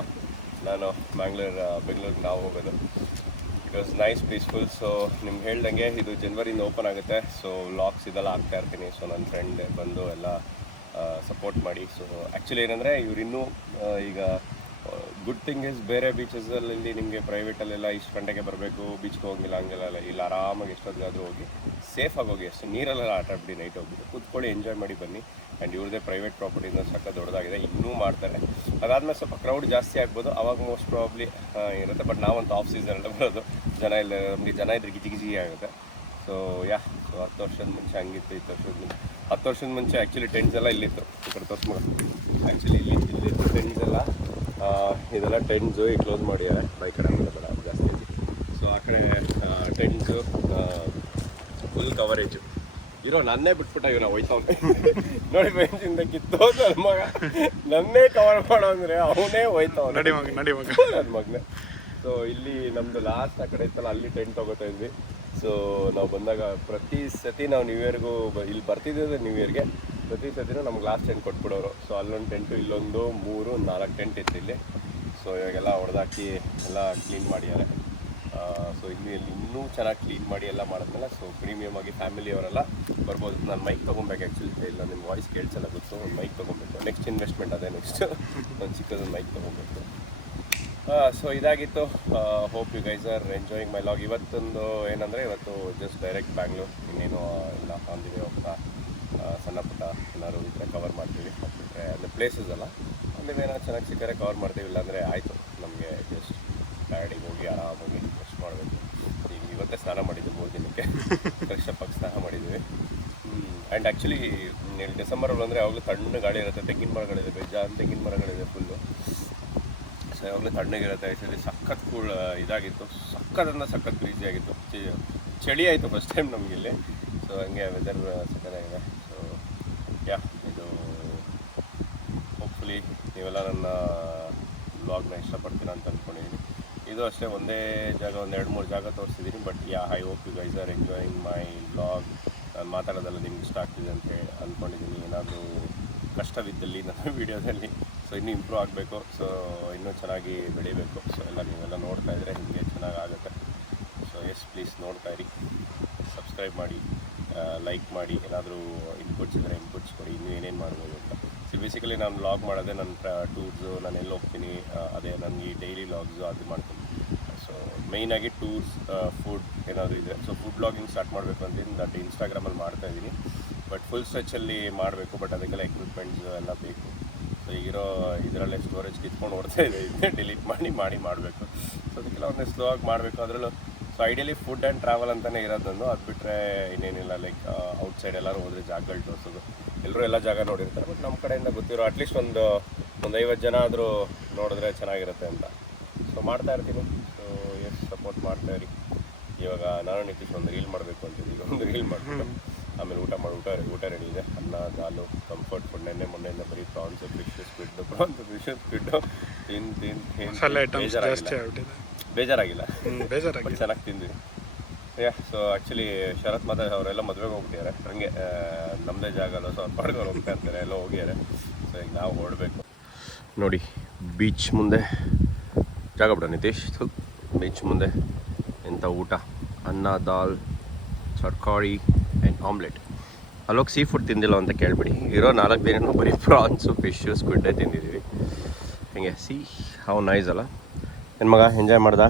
ನಾನು ಬೆಂಗಳೂರಿಗೆ ನಾವು ಹೋಗೋದು. It was nice, peaceful. So ನಿಮ್ಗೆ ಹೇಳ್ದಂಗೆ ಇದು ಜನವರಿಯಿಂದ ಓಪನ್ ಆಗುತ್ತೆ. ಸೊ ವ್ಲಾಗ್ಸ್ ಇದೆಲ್ಲ ಆಗ್ತಾ ಇರ್ತೀನಿ. ಸೊ ನನ್ನ ಫ್ರೆಂಡ್ ಬಂದು ಎಲ್ಲ ಸಪೋರ್ಟ್ ಮಾಡಿ. ಸೊ ಆ್ಯಕ್ಚುಲಿ ಏನಂದರೆ ಇವರಿನ್ನೂ ಈಗ ಗುಡ್ ಥಿಂಗ್ ಇಸ್, ಬೇರೆ ಬೀಚಸಲ್ಲಿ ನಿಮಗೆ ಪ್ರೈವೇಟಲ್ಲೆಲ್ಲ ಇಷ್ಟು ಗಂಟೆಗೆ ಬರಬೇಕು, ಬೀಚ್ಗೆ ಹೋಗಿಲ್ಲ, ಹಂಗೆಲ್ಲ ಇಲ್ಲ. ಆರಾಮಾಗಿ ಎಷ್ಟೊತ್ತಿಗಾದರೂ ಹೋಗಿ ಸೇಫಾಗಿ ಹೋಗಿ, ಅಷ್ಟು ನೀರಲ್ಲೆಲ್ಲ ಆಟ ಆಡ್ಬಿಡಿ, ನೈಟ್ ಹೋಗ್ಬಿಟ್ಟು ಕೂತ್ಕೊಳ್ಳಿ, ಎಂಜಾಯ್ ಮಾಡಿ ಬನ್ನಿ. ಆ್ಯಂಡ್ ಇವ್ರದ್ದೇ ಪ್ರೈವೇಟ್ ಪ್ರಾಪರ್ಟಿಯಿಂದ ಸಕ್ಕ ದೊಡ್ಡದಾಗಿದೆ, ಇನ್ನೂ ಮಾಡ್ತಾರೆ. ಅದಾದಮೇಲೆ ಸ್ವಲ್ಪ ಕ್ರೌಡ್ ಜಾಸ್ತಿ ಆಗ್ಬೋದು, ಅವಾಗ ಮೋಸ್ಟ್ ಪ್ರಾಬ್ಲಿ ಇರುತ್ತೆ. ಬಟ್ ನಾವಂತೂ ಆಫ್ ಸೀಸನಲ್ಲೇ ಬರೋದು. ಜನ ಇಲ್ಲ, ನಮಗೆ ಜನ ಇದ್ರೆ ಗಿಜಿ ಆಗುತ್ತೆ. ಸೊ ಯಾ, ಸೊ 10 ವರ್ಷದ ಮುಂಚೆ ಹಂಗಿತ್ತು. 10 ವರ್ಷದ ಮುಂಚೆ ಆ್ಯಕ್ಚುಲಿ ಟೆಂಟ್ಸ್ ಎಲ್ಲ ಇಲ್ಲಿತ್ತು. ಈ ಕಡೆ ತೋರಿಸ್ಬೋದು. ಆ್ಯಕ್ಚುಲಿ ಇಲ್ಲಿತ್ತು ಟೆಂಟ್ಸ್ ಎಲ್ಲ. ಇದೆಲ್ಲ ಟೆಂಟ್ಸು ಈಗ ಕ್ಲೋಸ್ ಮಾಡಿದ್ದಾರೆ. ಈ ಕಡೆ ಬೇಡ ಜಾಸ್ತಿ ಐತಿ. ಸೊ ಆ ಕಡೆ ಟೆಂಟ್ಸು ಫುಲ್ ಕವರೇಜು ಇರೋ. ನನ್ನೇ ಬಿಟ್ಬಿಟ್ಟ ಇವ್ ನಾವು ಹೋಯ್ತವ್ನೆ ನೋಡಿ. ಬೆಂಚಿಂದ ಕಿತ್ತೋದು ನನ್ನ ಮಗ, ನನ್ನೇ ಕವರ್ ಮಾಡೋ ಅಂದರೆ ಅವನೇ ಹೋಯ್ತವ್ ನನ್ನ ಮಗನೇ. ಸೊ ಇಲ್ಲಿ ನಮ್ಮದು ಲಾಸ್ಟ್ ಆ ಕಡೆ ಇತ್ತಲ್ಲ, ಅಲ್ಲಿ ಟೆಂಟ್ ತೊಗೋತಾ ಇದ್ವಿ. ಸೊ ನಾವು ಬಂದಾಗ ಪ್ರತಿ ಸತಿ ನಾವು ನ್ಯೂ ಇಯರ್ಗೂ ಇಲ್ಲಿ ಬರ್ತಿದ್ದೆ. ನ್ಯೂ ಇಯರ್ಗೆ ಪ್ರತಿ ಸತಿನೂ ನಮ್ಗೆ ಲಾಸ್ಟ್ ಟೆಂಟ್ ಕೊಟ್ಬಿಡೋರು. ಸೊ ಅಲ್ಲೊಂದು ಟೆಂಟು, ಇಲ್ಲೊಂದು 3-4 ಟೆಂಟ್ ಇತ್ತು ಇಲ್ಲಿ. ಸೊ ಇವಾಗೆಲ್ಲ ಹೊಡೆದಾಕಿ ಎಲ್ಲ ಕ್ಲೀನ್ ಮಾಡಿದ್ದಾರೆ. ಸೊ ಇನ್ನೂ ಚೆನ್ನಾಗಿ ಕ್ಲೀನ್ ಮಾಡಿ ಎಲ್ಲ ಮಾಡಿದ್ಮೇಲೆ ಸೊ ಪ್ರೀಮಿಯಮ್ ಆಗಿ ಫ್ಯಾಮಿಲಿಯವರೆಲ್ಲ ಬರ್ಬೋದು. ನಾನು ಮೈಕ್ ತೊಗೊಬೇಕು ಆ್ಯಕ್ಚುಲಿ. ಇಲ್ಲ ನಿಮ್ಮ ವಾಯ್ಸ್ ಕೇಳಿಸಲ್ಲ ಗೊತ್ತು. ಒಂದು ಮೈಕ್ ತೊಗೊಬೇಕು. ನೆಕ್ಸ್ಟ್ ಇನ್ವೆಸ್ಟ್ಮೆಂಟ್ ಅದೇ. ನೆಕ್ಸ್ಟ್ ಒಂದು ಚಿಕ್ಕದೊಂದು ಮೈಕ್ ತೊಗೊಬೇಕು. ಸೊ ಇದಾಗಿತ್ತು. Hope you guys are enjoying my vlog. ಇವತ್ತೊಂದು ಏನಂದರೆ, ಇವತ್ತು ಜಸ್ಟ್ ಡೈರೆಕ್ಟ್ ಬ್ಯಾಂಗ್ಳೂರ್. ಇನ್ನೇನು ಇಲ್ಲ, ಆನ್ ದಿ ವೇ ಹೋಗ್ತಾ ಸಣ್ಣ ಪುಟ್ಟ ಏನಾದ್ರು ಇದ್ದರೆ ಕವರ್ ಮಾಡ್ತೀವಿ. ಹಾಕ್ಬಿಟ್ರೆ ಅಂದರೆ ಪ್ಲೇಸಸ್ ಅಲ್ಲ, ಅಲ್ಲಿ ಏನಾದ್ರು ಚೆನ್ನಾಗಿ ಸಿಕ್ಕರೆ ಕವರ್ ಮಾಡ್ತೀವಿ. ಇಲ್ಲಾಂದರೆ ಆಯಿತು, ನಮಗೆ ಜಸ್ಟ್ ಗಾಡಿಗೆ ಹೋಗಿ ಆರಾಮಾಗಿ ರೆಸ್ಟ್ ಮಾಡಬೇಕು. ಈಗ ಇವತ್ತೇ ಸ್ನಾನ ಮಾಡಿದ್ವಿ 3 ದಿನಕ್ಕೆ. ಫ್ರೆಶ್ ಅಪ್ ಆಗಿ ಸ್ನಾನ ಮಾಡಿದ್ವಿ. ಆ್ಯಂಡ್ ಆ್ಯಕ್ಚುಲಿ ಡಿಸೆಂಬರಲ್ಲಿ ಅಂದರೆ ಯಾವಾಗಲೂ ತಣ್ಣ ಗಾಳಿ ಇರುತ್ತೆ. ತೆಂಗಿನ ಮರಗಳಿದೆ, ಬೇಜಾನ್ ತೆಂಗಿನ ಮರಗಳಿದೆ ಫುಲ್ಲು. ಸೊ ಯಾವಾಗಲೂ ತಣ್ಣಗಿರುತ್ತೆ. ಆ್ಯಕ್ಚುಲಿ ಸಖತ್ ಕೂಲ್ ಇದಾಗಿತ್ತು. ಸಖತ್ ಬ್ರೀಜಿ ಆಗಿತ್ತು. ಚಳಿ ಆಯಿತು ಫಸ್ಟ್ ಟೈಮ್ ನಮಗಿಲ್ಲಿ. ಸೊ ಹಂಗೆ ವೆದರ್ ಚೆನ್ನಾಗಿದೆ. ಸೊ ಯಾ, ಇದು ಹೋಪ್ಫುಲಿ ನೀವೆಲ್ಲ ನನ್ನ ವ್ಲಾಗ್ನ ಇಷ್ಟಪಡ್ತೀರ ಅಂತ ಅಂದ್ಕೊಂಡಿದ್ದೀನಿ. ಇದು ಅಷ್ಟೇ, ಒಂದೇ ಜಾಗ, ಒಂದು 2-3 ಜಾಗ ತೋರಿಸಿದ್ದೀನಿ. But yeah, I hope you guys are enjoying my vlog. ನಾನು ಮಾತಾಡೋದೆಲ್ಲ ನಿಮ್ಗೆ ಇಷ್ಟ ಆಗ್ತಿದೆ ಅಂತ ಅಂದ್ಕೊಂಡಿದ್ದೀನಿ. ಏನಾದರೂ ಕಷ್ಟವಿದ್ದಲ್ಲಿ ನನ್ನ ವೀಡಿಯೋದಲ್ಲಿ ಸೊ ಇನ್ನೂ ಇಂಪ್ರೂವ್ ಆಗಬೇಕು. ಸೊ ಇನ್ನೂ ಚೆನ್ನಾಗಿ ಬೆಳಿಬೇಕು. ಸೊ ಎಲ್ಲ ನೀವೆಲ್ಲ ನೋಡ್ತಾ ಇದ್ದರೆ ಹೀಗೆ ಚೆನ್ನಾಗಾಗುತ್ತೆ. ಸೊ ಎಸ್, ಪ್ಲೀಸ್ ನೋಡ್ತಾ ಇರಿ, ಸಬ್ಸ್ಕ್ರೈಬ್ ಮಾಡಿ, ಲೈಕ್ ಮಾಡಿ, ಏನಾದರೂ ಇನ್ಪುಟ್ಸ್ ಇದ್ದರೆ ಇನ್ಪುಟ್ಸ್ ಕೊಡಿ, ಇನ್ನೂ ಏನೇನು ಮಾಡ್ಬೋದು ಅಂತ. ಸೊ ಬೇಸಿಕಲಿ ನಾನು ವ್ಲಾಗ್ ಮಾಡೋದೇ ನನ್ನ ಟೂರ್ಸು, ನಾನು ಎಲ್ಲಿ ಹೋಗ್ತೀನಿ, ಅದೇ ನನಗೆ ಡೈಲಿ ವ್ಲಾಗ್ಸು ಅದು ಮಾಡ್ತೀನಿ. ಸೊ ಮೇಯ್ನಾಗಿ ಟೂರ್ಸ್, ಫುಡ್ ಏನಾದರೂ ಇದೆ. ಸೊ ಫುಡ್ ವ್ಲಾಗಿಂಗ್ ಸ್ಟಾರ್ಟ್ ಮಾಡಬೇಕು ಅಂತೀನಿ, ದಟ್ ಇನ್ಸ್ಟಾಗ್ರಾಮಲ್ಲಿ ಮಾಡ್ತಾಯಿದ್ದೀನಿ. ಬಟ್ ಫುಲ್ ಸ್ಟ್ರೆಚಲ್ಲಿ ಮಾಡಬೇಕು, ಬಟ್ ಅದಕ್ಕೆಲ್ಲ ಎಕ್ವಿಪ್ಮೆಂಟ್ಸು ಎಲ್ಲ ಬೇಕು. ಸೊ ಈಗಿರೋ ಇದರಲ್ಲೇ ಸ್ಟೋರೇಜ್ ಕಿತ್ಕೊಂಡು ಓಡ್ತಾ ಇದೆ, ಇದನ್ನೇ ಡಿಲೀಟ್ ಮಾಡಿ ಮಾಡಬೇಕು. ಸೊ ಅದಕ್ಕೆಲ್ಲ ಒಂದೇ ಸ್ಲೋ ಆಗಿ ಮಾಡಬೇಕು. ಅದರಲ್ಲೂ so ideally food and travel ಅಂತಲೇ ಇರೋದೊಂದು, ಅದು ಬಿಟ್ಟರೆ ಇನ್ನೇನಿಲ್ಲ. ಲೈಕ್ ಔಟ್ಸೈಡ್ ಎಲ್ಲರೂ ಹೋದರೆ ಜಾಗಗಳು ತೋರಿಸೋದು, ಎಲ್ಲರೂ ಎಲ್ಲ ಜಾಗ ನೋಡಿರ್ತಾರೆ. ಬಟ್ ನಮ್ಮ ಕಡೆಯಿಂದ ಗೊತ್ತಿರೋ ಅಟ್ಲೀಸ್ಟ್ ಒಂದು 50 ಜನ ಆದರೂ ನೋಡಿದ್ರೆ ಚೆನ್ನಾಗಿರುತ್ತೆ ಅಂತ. ಸೊ ಮಾಡ್ತಾ ಇರ್ತೀನಿ. ಸೊ ಎಷ್ಟು ಸಪೋರ್ಟ್ ಮಾಡ್ತಾ ಇರಿ. ಇವಾಗ ನಾನು ನಿತೀಶ್ ಒಂದು ರೀಲ್ ಮಾಡಬೇಕು ಅಂತಿದ್ದೆ, ಈಗ ಒಂದು ರೀಲ್ ಮಾಡಿಬಿಟ್ಟು ಆಮೇಲೆ ಊಟ ರೆಡಿ ಇದೆ. ಅನ್ನ, ದಾಲು, ಕಂಫರ್ಟ್ ಫುಡ್. ಮೊನ್ನೆಯಿಂದ ಬರೀ ಪ್ರಾನ್ಸು, ಫಿಶ್, ಸ್ಕ್ವಿಡ್ಡು ಬೇಜಾರಾಗಿಲ್ಲ, ಬಟ್ ಚೆನ್ನಾಗಿ ತಿಂದ್ವಿ. ಸೊ ಆ್ಯಕ್ಚುಲಿ ಶರತ್ ಮತ್ತು ಅವರೆಲ್ಲ ಮದುವೆಗೆ ಹೋಗ್ಬಿಟ್ಟಿದ್ದಾರೆ. ಹಾಗೆ ನಮ್ಮದೇ ಜಾಗ ಅಲ್ಲ, ಸೊ ಅವ್ರು ಮಾಡ್ಕೊಂಡು ಹೋಗ್ತಾ ಇರ್ತಾರೆ, ಎಲ್ಲ ಹೋಗಿದ್ದಾರೆ. ಸೊ ಈಗ ನಾವು ಹೊರಡಬೇಕು. ನೋಡಿ ಬೀಚ್ ಮುಂದೆ ಜಾಗ ಬಿಡ ನಿತೀಶ್. ಬೀಚ್ ಮುಂದೆ ಎಂಥ ಊಟ, ಅನ್ನ, ದಾಲ್, ತರಕಾರಿ ಆ್ಯಂಡ್ ಆಮ್ಲೆಟ್. ಅಲ್ಲೋಗಿ ಸೀ ಫುಡ್ ತಿಂದಿಲ್ಲ ಅಂತ ಕೇಳ್ಬಿಡಿ. ಇರೋ 4 ದಿನ ಬರೀ ಪ್ರಾನ್ಸು, ಫಿಶ್ಶು, ಸ್ಕ್ವಿಡ್ಡೇ ತಿಂದಿದ್ದೀವಿ. ಹಿಂಗೆ ಸಿ ಹೌ ನೈಸ್ ಅಲ್ಲ. ಏನು ಮಗ ಎಂಜಾಯ್ ಮಾಡ್ದ?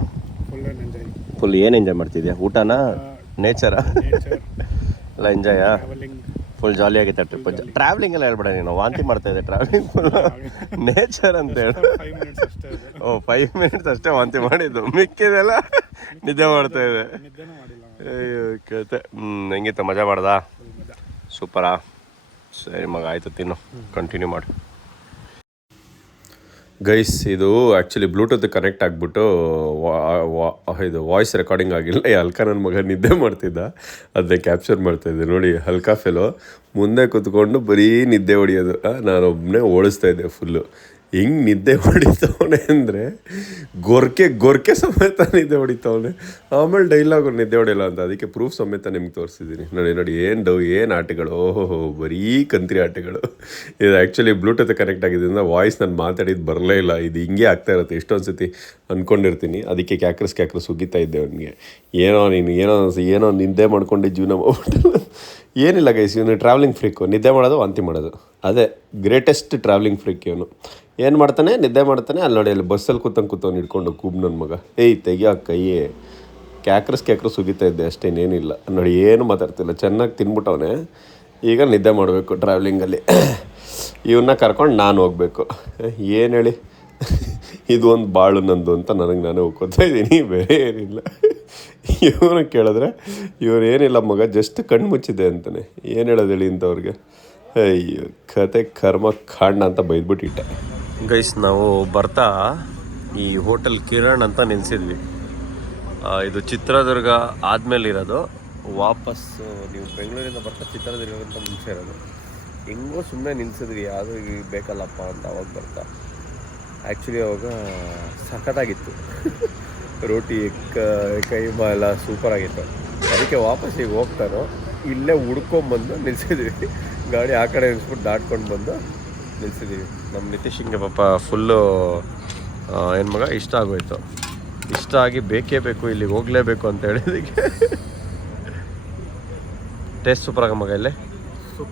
ಫುಲ್ ಏನು ಎಂಜಾಯ್ ಮಾಡ್ತಿದ್ಯಾ? ಊಟನಾ, ನೇಚರಾ? ಎಲ್ಲ ಎಂಜಾಯಾ? ಫುಲ್ ಜಾಲಿ ಆಗಿತ್ತು ಟ್ರಿಪ್. ಟ್ರಾವೆಲಿಂಗ್ ಎಲ್ಲ ಹೇಳ್ಬೇಡ ನೀನು, ವಾಂತಿ ಮಾಡ್ತಾ ಇದೆ. ಟ್ರಾವೆಲಿಂಗ್ ಫುಲ್ ನೇಚರ್ ಅಂತ ಹೇಳು. ಓ 5 ಮಿನಿಟ್ಸ್ ಅಷ್ಟೇ ವಾಂತಿ ಮಾಡಿದ್ದು, ಮಿಕ್ಕಿದೆಲ್ಲ ನಿದ್ದೆ ಮಾಡ್ತಾ ಇದೆ. ಅಯ್ಯೋ ಕೇಳ್ತೆ. ಹೆಂಗಿತ್ತು? ಮಜಾ ಮಾಡ್ದಾ? ಸೂಪರಾ? ಸರಿ ಮಗ, ಆಯಿತು, ತಿನ್ನು, ಕಂಟಿನ್ಯೂ ಮಾಡಿ. ಗೈಸ್, ಇದು ಆ್ಯಕ್ಚುಲಿ ಬ್ಲೂಟೂತ್ ಕನೆಕ್ಟ್ ಆಗಿಬಿಟ್ಟು ಇದು ವಾಯ್ಸ್ ರೆಕಾರ್ಡಿಂಗ್ ಆಗಿಲ್ಲ. ಈ ಹಲ್ಕ ನನ್ನ ಮಗ ನಿದ್ದೆ ಮಾಡ್ತಿದ್ದ, ಅದನ್ನೇ ಕ್ಯಾಪ್ಚರ್ ಮಾಡ್ತಾಯಿದ್ದೆ. ನೋಡಿ ಹಲ್ಕ ಫೆಲೋ ಮುಂದೆ ಕೂತ್ಕೊಂಡು ಬರೀ ನಿದ್ದೆ ಹೊಡಿಯೋದು. ನಾನೊಬ್ಬನೇ ಓಡಿಸ್ತಾಯಿದ್ದೆ ಫುಲ್ಲು. ಹಿಂಗೆ ನಿದ್ದೆ ಹೊಡಿತವನೆ ಅಂದರೆ ಗೊರ್ಕೆ ಸಮೇತ ನಿದ್ದೆ ಹೊಡಿತವನೆ. ಆಮೇಲೆ ಡೈಲಾಗು ನಿದ್ದೆ ಹೊಡಿಲ್ಲ ಅಂತ, ಅದಕ್ಕೆ ಪ್ರೂಫ್ ಸಮೇತ ನಿಮ್ಗೆ ತೋರಿಸಿದ್ದೀನಿ. ನೋಡಿ ಏನು ಆಟಗಳು, ಓಹೋ ಬರೀ ಕಂತ್ರಿ ಆಟಗಳು. ಇದು ಆ್ಯಕ್ಚುಲಿ ಬ್ಲೂಟೂತ್ ಕನೆಕ್ಟ್ ಆಗಿದ್ದರಿಂದ ವಾಯ್ಸ್ ನಾನು ಮಾತಾಡಿದ್ದು ಬರಲೇ ಇಲ್ಲ. ಇದು ಹಿಂಗೆ ಆಗ್ತಾ ಇರುತ್ತೆ. ಎಷ್ಟೊಂದು ಸತಿ ಅಂದ್ಕೊಂಡಿರ್ತೀನಿ, ಅದಕ್ಕೆ ಕ್ಯಾಕ್ರಸ್ ಉಗಿತಾ ಇದ್ದೆ ಅವನಿಗೆ. ಏನೋ ನಿದ್ದೆ ಮಾಡ್ಕೊಂಡು ಜೀವನ ಮಾಡ್ಬಿಟ್ಟು. ಏನಿಲ್ಲ ಗೈಸ್, ಇವನು ಟ್ರಾವೆಲಿಂಗ್ ಫ್ರೀಕು. ನಿದ್ದೆ ಮಾಡೋದು, ವಾಂತಿ ಮಾಡೋದು, ಅದೇ ಗ್ರೇಟೆಸ್ಟ್ ಟ್ರಾವೆಲಿಂಗ್ ಫ್ರೀಕ್ ಇವನು. ಏನು ಮಾಡ್ತಾನೆ? ನಿದ್ದೆ ಮಾಡ್ತಾನೆ. ಅಲ್ಲಿ ನೋಡಿ, ಅಲ್ಲಿ ಬಸ್ಸಲ್ಲಿ ಕೂತವ್ನು ಹಿಡ್ಕೊಂಡು ಕೂಬ್ ನನ್ನ ಮಗ. ತೆಗಿಯೋ ಕೈಯೇ. ಕ್ಯಾಕ್ರಸ್ ಉಗಿತಾ ಇದ್ದೆ ಅಷ್ಟೇ, ಇನ್ನೇನಿಲ್ಲ. ನೋಡಿ ಏನು ಮಾತಾಡ್ತಿಲ್ಲ, ಚೆನ್ನಾಗಿ ತಿನ್ಬಿಟ್ಟವನೆ. ಈಗ ನಿದ್ದೆ ಮಾಡಬೇಕು ಟ್ರಾವೆಲಿಂಗಲ್ಲಿ. ಇವನ್ನ ಕರ್ಕೊಂಡು ನಾನು ಹೋಗಬೇಕು. ಏನು ಹೇಳಿ, ಇದು ಒಂದು ಬಾಳು ನಂದು ಅಂತ ನನಗೆ ನಾನೇ ಹೋಗ್ಕೋತಾ ಇದ್ದೀನಿ, ಬೇರೆ ಏನಿಲ್ಲ. ಇವನು ಕೇಳಿದ್ರೆ ಏನಿಲ್ಲ ಮಗ, ಜಸ್ಟ್ ಕಣ್ಣು ಮುಚ್ಚಿದೆ ಅಂತಾನೆ. ಏನು ಹೇಳೋದು ಹೇಳಿ ಇಂಥವ್ರಿಗೆ? ಅಯ್ಯೋ ಕತೆ ಕರ್ಮ ಕಾಂಡ ಅಂತ ಬೈದ್ಬಿಟ್ಟಿಟ್ಟೆ. ಗೈಸ್, ನಾವು ಬರ್ತಾ ಈ ಹೋಟೆಲ್ ಕಿರಣ್ ಅಂತ ನಿಲ್ಸಿದ್ವಿ. ಇದು ಚಿತ್ರದುರ್ಗ ಆದಮೇಲೆ ಇರೋದು. ವಾಪಸ್ ನೀವು ಬೆಂಗಳೂರಿಂದ ಬರ್ತಾ ಚಿತ್ರದುರ್ಗಕ್ಕಿಂತ ಮುಂಚೆ ಇರೋದು. ಹೆಂಗೋ ಸುಮ್ಮನೆ ನಿಲ್ಸಿದ್ವಿ, ಯಾವುದು ಬೇಕಲ್ಲಪ್ಪ ಅಂತ ಅವಾಗ ಬರ್ತಾ. ಆ್ಯಕ್ಚುಲಿ ಅವಾಗ ಸಖತ್ತಾಗಿತ್ತು. ರೋಟಿ, ಕೈಮಾ ಎಲ್ಲ ಸೂಪರಾಗಿತ್ತು. ಅದಕ್ಕೆ ವಾಪಸ್ ಈಗ ಹೋಗ್ತಾರೋ ಇಲ್ಲೇ ಹುಡ್ಕೊಂಬಂದು ನಿಲ್ಸಿದ್ವಿ. ಗಾಡಿ ಆ ಕಡೆ ನಿಲ್ಸ್ಬಿಟ್ಟು ದಾಟ್ಕೊಂಡು ಬಂದು ನಿಲ್ಸಿದ್ದೀವಿ. ನಮ್ಮ ನಿತೀಶ್ ಹಿಂಗೆ ಪಾಪ ಫುಲ್ಲು ಏನು ಮಗ ಇಷ್ಟ ಆಗೋಯ್ತು. ಇಷ್ಟ ಆಗಿ ಬೇಕೇ ಬೇಕು, ಇಲ್ಲಿಗೆ ಹೋಗಲೇಬೇಕು ಅಂತ ಹೇಳಿದಕ್ಕೆ. ಟೇಸ್ಟ್ ಸೂಪರಾಗ ಮಗ ಇಲ್ಲೇ.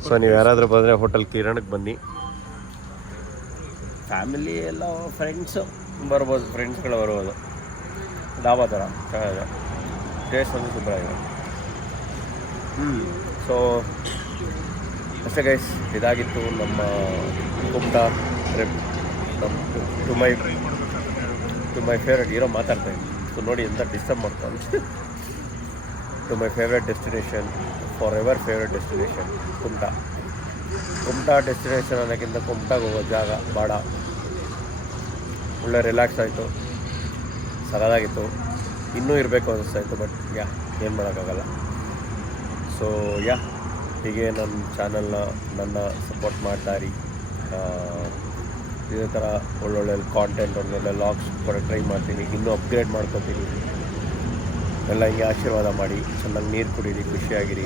ಸೊ ನೀವು ಯಾರಾದರೂ ಬಂದರೆ ಹೋಟೆಲ್ ಕಿರಣಕ್ಕೆ ಬನ್ನಿ. ಫ್ಯಾಮಿಲಿ ಎಲ್ಲ ಫ್ರೆಂಡ್ಸು ಬರ್ಬೋದು, ಫ್ರೆಂಡ್ಸ್ಗಳು ಬರ್ಬೋದು. ಡಾಬಾ ಥರ ಚೆನ್ನಾಗಿದೆ, ಟೇಸ್ಟ್ ಒಂದು ಸೂಪರಾಗಿದೆ. ಸೊ ಅಷ್ಟೇ ಗೈಸ್, ಇದಾಗಿತ್ತು ನಮ್ಮ Kumta trip. To my favourite hero ಮಾತಾಡ್ತಾ ಇದ್ದೀನಿ. ಸೊ ನೋಡಿ ಎಂಥ ಡಿಸ್ಟರ್ಬ್ ಮಾಡ್ತಾನೆ. To my favourite destination, for ever favourite destination Kumta destination ಅನ್ನೋಕ್ಕಿಂತ ಕುಮಟಾಗೆ ಹೋಗೋ ಜಾಗ ಭಾಳ ಒಳ್ಳೆ ರಿಲ್ಯಾಕ್ಸ್ ಆಯಿತು, ಸರದಾಗಿತ್ತು. ಇನ್ನೂ ಇರಬೇಕು ಅನ್ನಿಸ್ತಾಯಿತ್ತು, ಬಟ್ ಏನು ಮಾಡೋಕ್ಕಾಗಲ್ಲ. ಸೊ ಹೀಗೆ ನನ್ನ ಚಾನಲ್ನ ನನ್ನ ಸಪೋರ್ಟ್ ಮಾಡ್ತಾಯಿರಿ. ಇದೇ ಥರ ಒಳ್ಳೊಳ್ಳೆ ಕಾಂಟೆಂಟ್, ಒಳ್ಳೊಳ್ಳೆ ಲಾಗ್ಸ್ ಕೂಡ ಟ್ರೈ ಮಾಡ್ತೀನಿ, ಇನ್ನೂ ಅಪ್ಗ್ರೇಡ್ ಮಾಡ್ಕೊತೀನಿ. ಎಲ್ಲ ಹಿಂಗೆ ಆಶೀರ್ವಾದ ಮಾಡಿ, ಚೆನ್ನಾಗಿ ನೀರು ಕುಡೀರಿ, ಖುಷಿಯಾಗಿರಿ.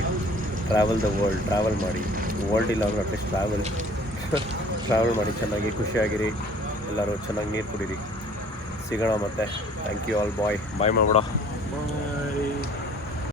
ಟ್ರಾವೆಲ್ ಮಾಡಿ. ವರ್ಲ್ಡ್ ಇಲ್ಲ ಅಂದರೆ ಅಟ್ಲೀಸ್ಟ್ ಟ್ರಾವೆಲ್ ಮಾಡಿ, ಚೆನ್ನಾಗಿ ಖುಷಿಯಾಗಿರಿ. ಎಲ್ಲರೂ ಚೆನ್ನಾಗಿ ನೀರು ಕುಡೀರಿ. ಸಿಗೋಣ ಮತ್ತೆ. Thank you all. ಬಾಯ್ ಮಾಡ್ಬಿಡ.